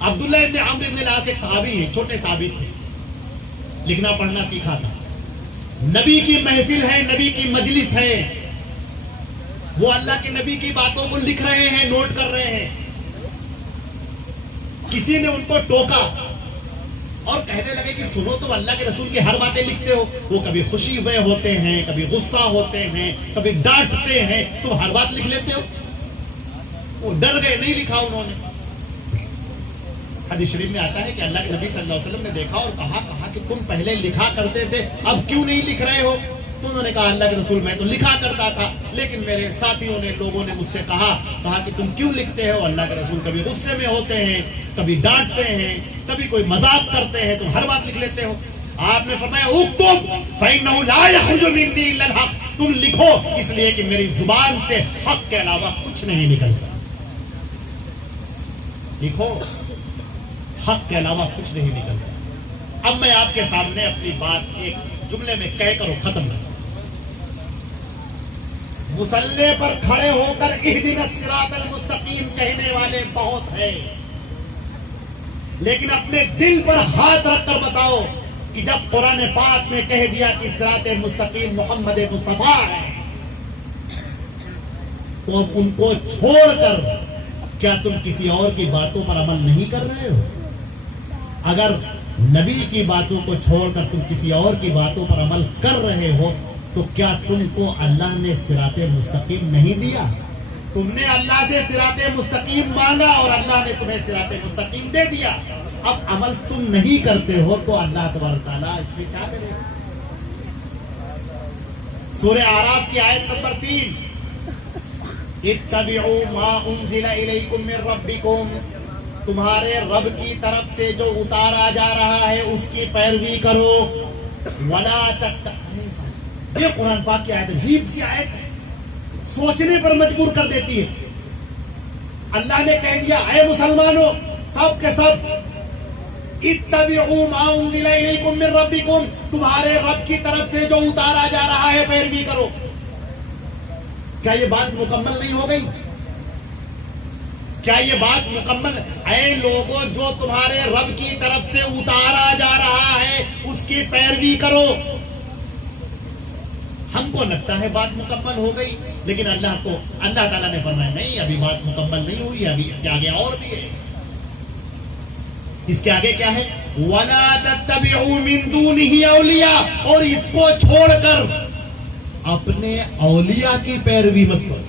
عبداللہ ابن عمرو ابن العاص ایک صحابی ہیں, چھوٹے صحابی تھے, لکھنا پڑھنا سیکھا تھا. نبی کی محفل ہے, نبی کی مجلس ہے, وہ اللہ کے نبی کی باتوں کو لکھ رہے ہیں, نوٹ کر رہے ہیں. کسی نے ان کو ٹوکا اور کہنے لگے کہ سنو, تم اللہ کے رسول کی ہر باتیں لکھتے ہو. وہ کبھی خوشی ہوئے ہوتے ہیں, کبھی غصہ ہوتے ہیں, کبھی ڈانٹتے ہیں, تم ہر بات لکھ لیتے ہو. وہ ڈر گئے, نہیں لکھا انہوں نے. حدیث شریف میں آتا ہے کہ اللہ کے نبی صلی اللہ علیہ وسلم نے دیکھا اور کہا کہ تم پہلے لکھا کرتے تھے, اب کیوں نہیں لکھ رہے ہو؟ تو انہوں نے کہا اللہ کے رسول میں تو لکھا کرتا تھا, لیکن میرے ساتھیوں نے, لوگوں نے مجھ سے کہا کہ تم کیوں لکھتے ہو؟ اللہ کے رسول کبھی غصے میں ہوتے ہیں, کبھی ڈانٹتے ہیں, کبھی کوئی مذاق کرتے ہیں, تم ہر بات لکھ لیتے ہو. آپ نے فرمایا اکتب فإنه لا يخرج مني إلا الحق, تم لکھو اس لیے کہ میری زبان سے حق کے علاوہ کچھ نہیں نکلتا. لکھو, حق کے علاوہ کچھ نہیں نکلتا. اب میں آپ کے سامنے اپنی بات ایک جملے میں کہہ کر ختم کروں. مصلی پر کھڑے ہو کر اہدنا الصراط المستقیم کہنے والے بہت ہیں, لیکن اپنے دل پر ہاتھ رکھ کر بتاؤ کہ جب قرآن پاک نے کہہ دیا کہ صراط مستقیم محمد مصطفیٰ ہے, تو اب ان کو چھوڑ کر کیا تم کسی اور کی باتوں پر عمل نہیں کر رہے ہو؟ اگر نبی کی باتوں کو چھوڑ کر تم کسی اور کی باتوں پر عمل کر رہے ہو تو کیا تم کو اللہ نے صراط مستقیم نہیں دیا؟ تم نے اللہ سے صراط مستقیم مانگا اور اللہ نے تمہیں صراط مستقیم دے دیا. اب عمل تم نہیں کرتے ہو تو اللہ تبارک تعالیٰ اس میں کیا کرے؟ سورہ اعراف کی آیت نمبر 3, اتبعوا ما انزل الیکم من ربکم, تمہارے رب کی طرف سے جو اتارا جا رہا ہے اس کی پیروی کرو. ولا تتبعوا, یہ قرآن پاک کی آیت, عجیب سی آیت ہے, سوچنے پر مجبور کر دیتی ہے. اللہ نے کہہ دیا اے مسلمانوں سب کے سب, اتبعوا ما انزل الیکم من ربکم, تمہارے رب کی طرف سے جو اتارا جا رہا ہے پیروی کرو. کیا یہ بات مکمل نہیں ہو گئی؟ کیا یہ بات مکمل؟ اے لوگوں جو تمہارے رب کی طرف سے اتارا جا رہا ہے اس کی پیروی کرو. ہم کو لگتا ہے بات مکمل ہو گئی, لیکن اللہ تعالیٰ نے فرمایا نہیں, ابھی بات مکمل نہیں ہوئی, ابھی اس کے آگے اور بھی ہے. اس کے آگے کیا ہے؟ وَلَا تَتَّبِعُوا مِن دُونِهِ أَوْلِيَاءَ, اور اس کو چھوڑ کر اپنے اولیاء کی پیروی مت کرو.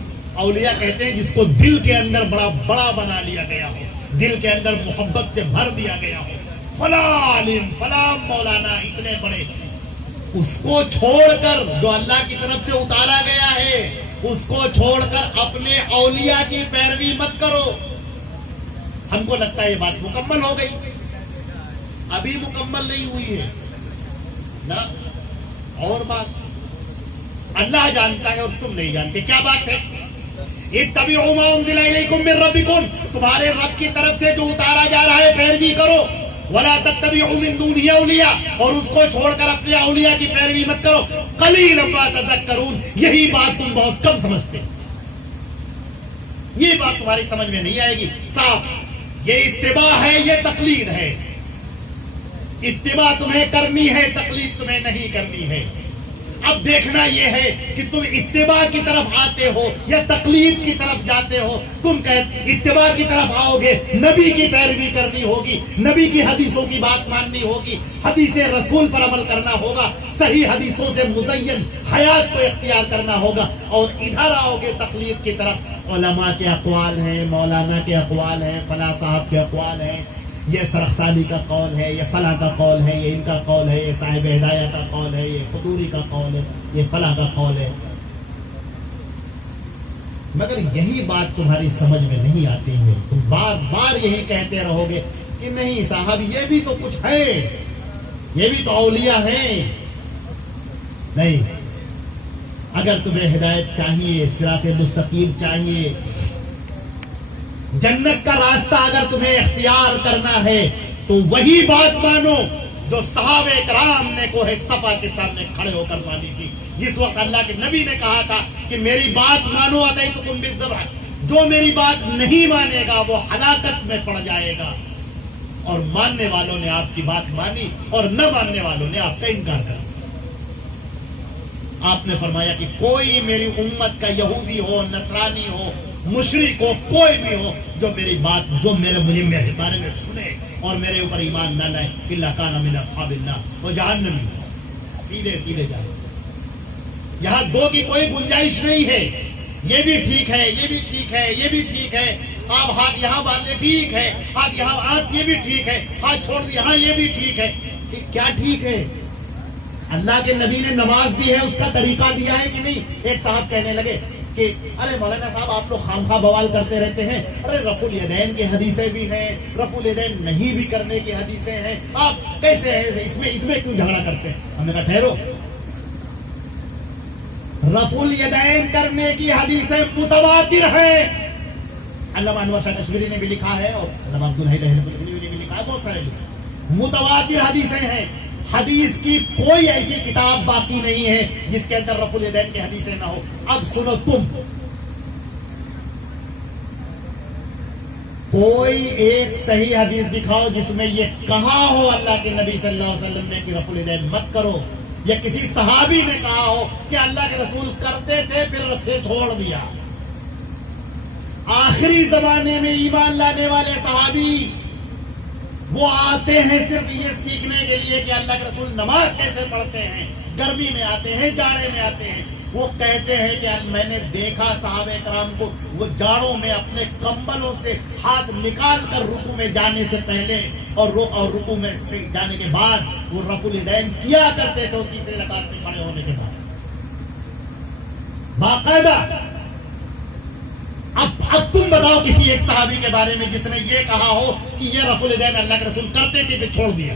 اولیاء کہتے ہیں جس کو دل کے اندر بڑا بڑا بنا لیا گیا ہو, دل کے اندر محبت سے بھر دیا گیا ہو, فلاں عالم فلاں مولانا اتنے بڑے, اس کو چھوڑ کر جو اللہ کی طرف سے اتارا گیا ہے اس کو چھوڑ کر اپنے اولیاء کی پیروی مت کرو. ہم کو لگتا ہے یہ بات مکمل ہو گئی, ابھی مکمل نہیں ہوئی ہے نا. اور بات اللہ جانتا ہے اور تم نہیں جانتے. کیا بات ہے؟ اتبعوا ما انزل الیکم من ربکم, تمہارے رب کی طرف سے جو اتارا جا رہا ہے پیروی کرو. ولا تتبعوا من دونه اولیاء, اور اس کو چھوڑ کر اپنے اولیاء کی پیروی مت کرو. قلیلا ما تذکرون, یہی بات تم بہت کم سمجھتے, یہ بات تمہاری سمجھ میں نہیں آئے گی. صاحب یہ اتباع ہے, یہ تقلید ہے. اتباع تمہیں کرنی ہے, تقلید تمہیں نہیں کرنی ہے. اب دیکھنا یہ ہے کہ تم اتباع کی طرف آتے ہو یا تقلید کی طرف جاتے ہو. تم اتباع کی طرف آؤ گے, نبی کی پیروی کرنی ہوگی, نبی کی حدیثوں کی بات ماننی ہوگی, حدیث رسول پر عمل کرنا ہوگا, صحیح حدیثوں سے مزین حیات کو اختیار کرنا ہوگا. اور ادھر آؤ گے تقلید کی طرف, علماء کے اقوال ہیں, مولانا کے اقوال ہیں, فلاں صاحب کے اقوال ہیں, یہ سرخسانی کا قول ہے, یہ فلاں کا قول ہے, یہ ان کا قول ہے, یہ صاحب ہدایہ کا قول ہے, یہ قدوری کا قول ہے, یہ فلاں کا قول ہے. مگر یہی بات تمہاری سمجھ میں نہیں آتی ہے. تم بار بار یہی کہتے رہو گے کہ نہیں صاحب یہ بھی تو کچھ ہے, یہ بھی تو اولیاء ہیں. نہیں, اگر تمہیں ہدایت چاہیے, صراط مستقیم چاہیے, جنت کا راستہ اگر تمہیں اختیار کرنا ہے تو وہی بات مانو جو صحابہ کرام نے کوہ صفا کے سامنے کھڑے ہو کر مانی تھی، جس وقت اللہ کے نبی نے کہا تھا کہ میری بات مانو اتیتکم بالذبح، جو میری بات نہیں مانے گا وہ ہلاکت میں پڑ جائے گا، اور ماننے والوں نے آپ کی بات مانی اور نہ ماننے والوں نے آپ کا انکار کر دیا۔ آپ نے فرمایا کہ کوئی میری امت کا یہودی ہو، نصرانی ہو، مشرک ہو، کوئی بھی ہو، جو میری بات مجھے میرے بارے میں سنے اور میرے اوپر ایمان نہ لائے، الا کان من اصحاب النار، وہ جہنمی، سیدھے سیدھے جائے۔ یہاں دو کی کوئی گنجائش نہیں ہے، یہ بھی ٹھیک ہے، یہ بھی ٹھیک ہے، یہ بھی ٹھیک ہے، آپ ہاتھ یہاں باندھے ٹھیک ہے، ہاتھ یہاں، ہاتھ یہ بھی ٹھیک ہے، ہاتھ چھوڑ دیا ہاں یہ بھی ٹھیک ہے۔ کیا ٹھیک ہے؟ اللہ کے نبی نے نماز دی ہے، اس کا طریقہ دیا ہے کہ نہیں؟ ایک صاحب کہنے لگے کہ ارے مولانا صاحب آپ لوگ خامخواہ بوال کرتے رہتے ہیں، ارے رفع الیدین کی حدیثیں بھی ہیں، رفع الیدین نہیں بھی کرنے کی حدیثیں ہیں، آپ کیسے ہیں اس میں کیوں جھگڑا کرتے ہیں؟ ہم نے کہا ٹھہرو، رفع الیدین کرنے کی حدیثیں متواتر ہیں، علامہ انور شاہ کشمیری نے بھی لکھا ہے اور علامہ عبدالحی لہلوی نے بھی لکھا ہے، بہت سارے لوگ، متواتر حدیثیں ہیں۔ حدیث کی کوئی ایسی کتاب باقی نہیں ہے جس کے اندر رفع الیدین کی حدیثیں نہ ہو۔ اب سنو، تم کوئی ایک صحیح حدیث دکھاؤ جس میں یہ کہا ہو اللہ کے نبی صلی اللہ علیہ وسلم نے کہ رفع الیدین مت کرو، یا کسی صحابی نے کہا ہو کہ اللہ کے رسول کرتے تھے پھر چھوڑ دیا۔ آخری زمانے میں ایمان لانے والے صحابی وہ آتے ہیں صرف یہ سیکھنے کے لیے کہ اللہ کے رسول نماز کیسے پڑھتے ہیں، گرمی میں آتے ہیں، جاڑے میں آتے ہیں، وہ کہتے ہیں کہ میں نے دیکھا صحابہ کرام کو وہ جاڑوں میں اپنے کمبلوں سے ہاتھ نکال کر رکوع میں جانے سے پہلے اور رکوع میں سے جانے کے بعد وہ رفع الیدین کیا کرتے تھے تیسری رکعت میں کھڑے ہونے کے بعد باقاعدہ۔ اب تم بتاؤ کسی ایک صحابی کے بارے میں جس نے یہ کہا ہو کہ یہ رفع الیدین اللہ کے رسول کرتے تھے پھر چھوڑ دیا،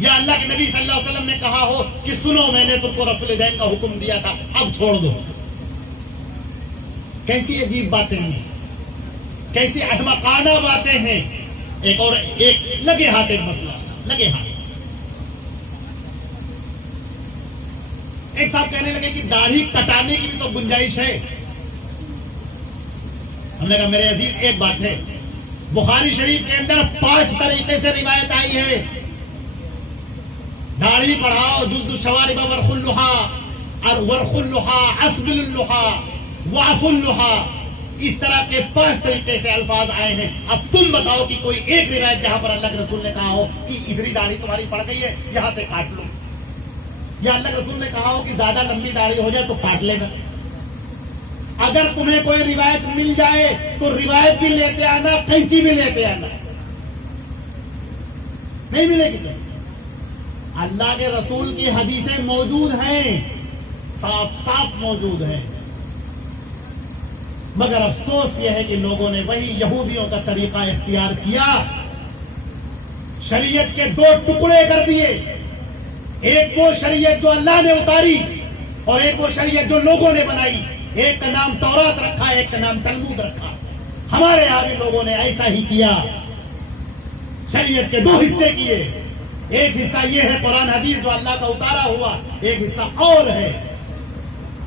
یا اللہ کے نبی صلی اللہ علیہ وسلم نے کہا ہو کہ سنو میں نے تم کو رفع الیدین کا حکم دیا تھا اب چھوڑ دو۔ کیسی عجیب باتیں ہیں، کیسی احمقانہ باتیں ہیں۔ ایک اور ایک لگے ہاتھ ایک مسئلہ، لگے ہاتھ ایک صاحب کہنے لگے کہ داڑھی کٹانے کی بھی تو گنجائش ہے۔ ہم نے کہا میرے عزیز ایک بات ہے، بخاری شریف کے اندر 5 طریقے سے روایت آئی ہے، داڑھی بڑھاؤ، جز الشوارب ورخ اللحى، اور ورخ اللحى، اسبل اللحى، وعف اللحى، اس طرح کے 5 طریقے سے الفاظ آئے ہیں۔ اب تم بتاؤ کہ کوئی ایک روایت جہاں پر اللہ کے رسول نے کہا ہو کہ ادھری داڑھی تمہاری پڑ گئی ہے یہاں سے کاٹ لو، یا اللہ کے رسول نے کہا ہو کہ زیادہ لمبی داڑھی ہو جائے تو کاٹ لینا۔ اگر تمہیں کوئی روایت مل جائے تو روایت بھی لیتے آنا، قینچی بھی لیتے آنا، نہیں ملے گی۔ اللہ کے رسول کی حدیثیں موجود ہیں، صاف صاف موجود ہیں، مگر افسوس یہ ہے کہ لوگوں نے وہی یہودیوں کا طریقہ اختیار کیا، شریعت کے 2 ٹکڑے کر دیے، ایک وہ شریعت جو اللہ نے اتاری اور ایک وہ شریعت جو لوگوں نے بنائی۔ ایک کا نام تورات رکھا، ایک کا نام تلمود رکھا۔ ہمارے یہاں بھی لوگوں نے ایسا ہی کیا، شریعت کے 2 حصے کیے، ایک حصہ یہ ہے قرآن حدیث جو اللہ کا اتارا ہوا، ایک حصہ اور ہے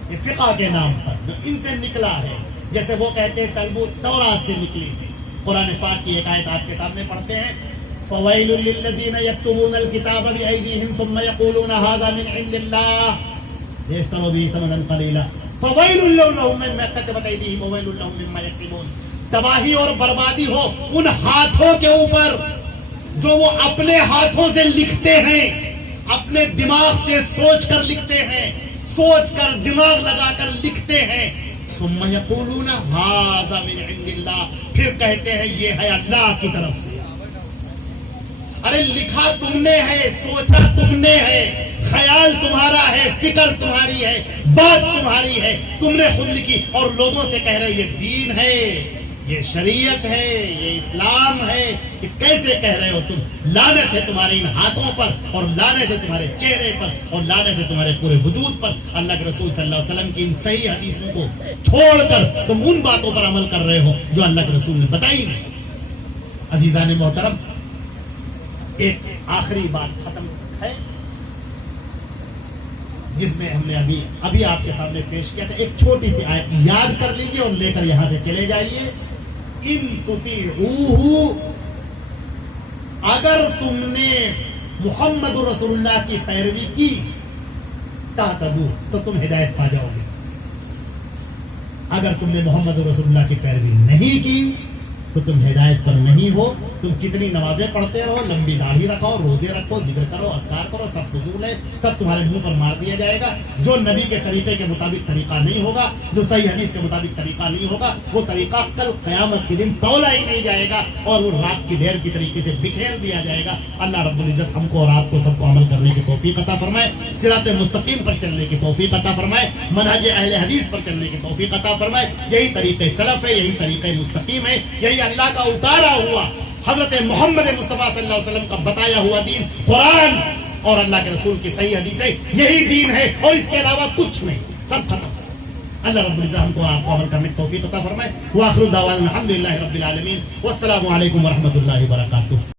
یہ فقہ کے نام پر جو ان سے نکلا ہے، جیسے وہ کہتے ہیں تلمود تورات سے نکلی تھی۔ قرآن پاک کی ایک آیت آپ کے سامنے پڑھتے ہیں، فویل للذین یکتبون الکتاب بایدیہم ثم یقولون ھذا من عند اللہ لیشتروا بہ ثمنا قلیلا فویل لهم مما كتبت ایدیہم وویل لهم مما یکسبون۔ تباہی اور بربادی ہو ان ہاتھوں کے اوپر جو وہ اپنے ہاتھوں سے لکھتے ہیں، اپنے دماغ سے سوچ کر لکھتے ہیں، سوچ کر دماغ لگا کر لکھتے ہیں، ثم یقولون ھذا من عند اللہ، پھر کہتے ہیں یہ ہے اللہ کی طرف سے۔ ارے لکھا تم نے ہے، سوچا تم نے ہے، خیال تمہارا ہے، فکر تمہاری ہے، بات تمہاری ہے، تم نے خود لکھی اور لوگوں سے کہہ رہے یہ دین ہے، یہ شریعت ہے، یہ اسلام ہے، کہ کیسے کہہ رہے ہو تم، لعنت ہے تمہارے ان ہاتھوں پر اور لعنت ہے تمہارے چہرے پر اور لعنت ہے تمہارے پورے وجود پر. اللہ کے رسول صلی اللہ علیہ وسلم کی ان صحیح حدیثوں کو چھوڑ کر تم ان باتوں پر عمل کر رہے ہو جو اللہ کے رسول نے بتائی نہیں. عزیزان محترم، ایک آخری بات ختم ہے جس میں ہم نے ابھی آپ کے سامنے پیش کیا تھا. ایک چھوٹی سی آیت یاد کر لیجئے اور لے کر یہاں سے چلے جائیے. ان تطیعوہ، اگر تم نے محمد رسول اللہ کی پیروی کی، تہتدوا، تو تم ہدایت پا جاؤ گے. اگر تم نے محمد رسول اللہ کی پیروی نہیں کی تو تم ہدایت پر نہیں ہو. تم کتنی نمازیں پڑھتے رہو، لمبی داڑھی رکھو، روزے رکھو، ذکر کرو، اذکار کرو، سب فضول ہے، سب تمہارے منہ پر مار دیا جائے گا. جو نبی کے طریقے کے مطابق طریقہ نہیں ہوگا، جو صحیح حدیث کے مطابق طریقہ نہیں ہوگا، وہ طریقہ کل قیامت کے دن تولا ہی نہیں جائے گا اور وہ رات کی دیر کی طریقے سے بکھیر دیا جائے گا. اللہ رب العزت ہم کو اور آپ کو سب کو عمل کرنے کی توفیق عطا فرمائے، صراط مستقیم پر چلنے کی توفیق عطا فرمائے، منہج اہل حدیث پر چلنے کی توفیق عطا فرمائے. یہی طریقہ سلف ہے، یہی طریقہ مستقیم ہے، یہی اللہ کا اتارا ہوا حضرت محمد مصطفیٰ صلی اللہ علیہ وسلم کا بتایا ہوا دین قرآن اور اللہ کے رسول کی صحیح حدیث ہے. یہی دین ہے اور اس کے علاوہ کچھ نہیں، سب ختم. اللہ رب العزت ہم کو آپ کو عمل کرنے کی توفیق عطا فرمائے. وآخر دعوانا الحمدللہ رب العالمین، والسلام علیکم ورحمۃ اللہ وبرکاتہ.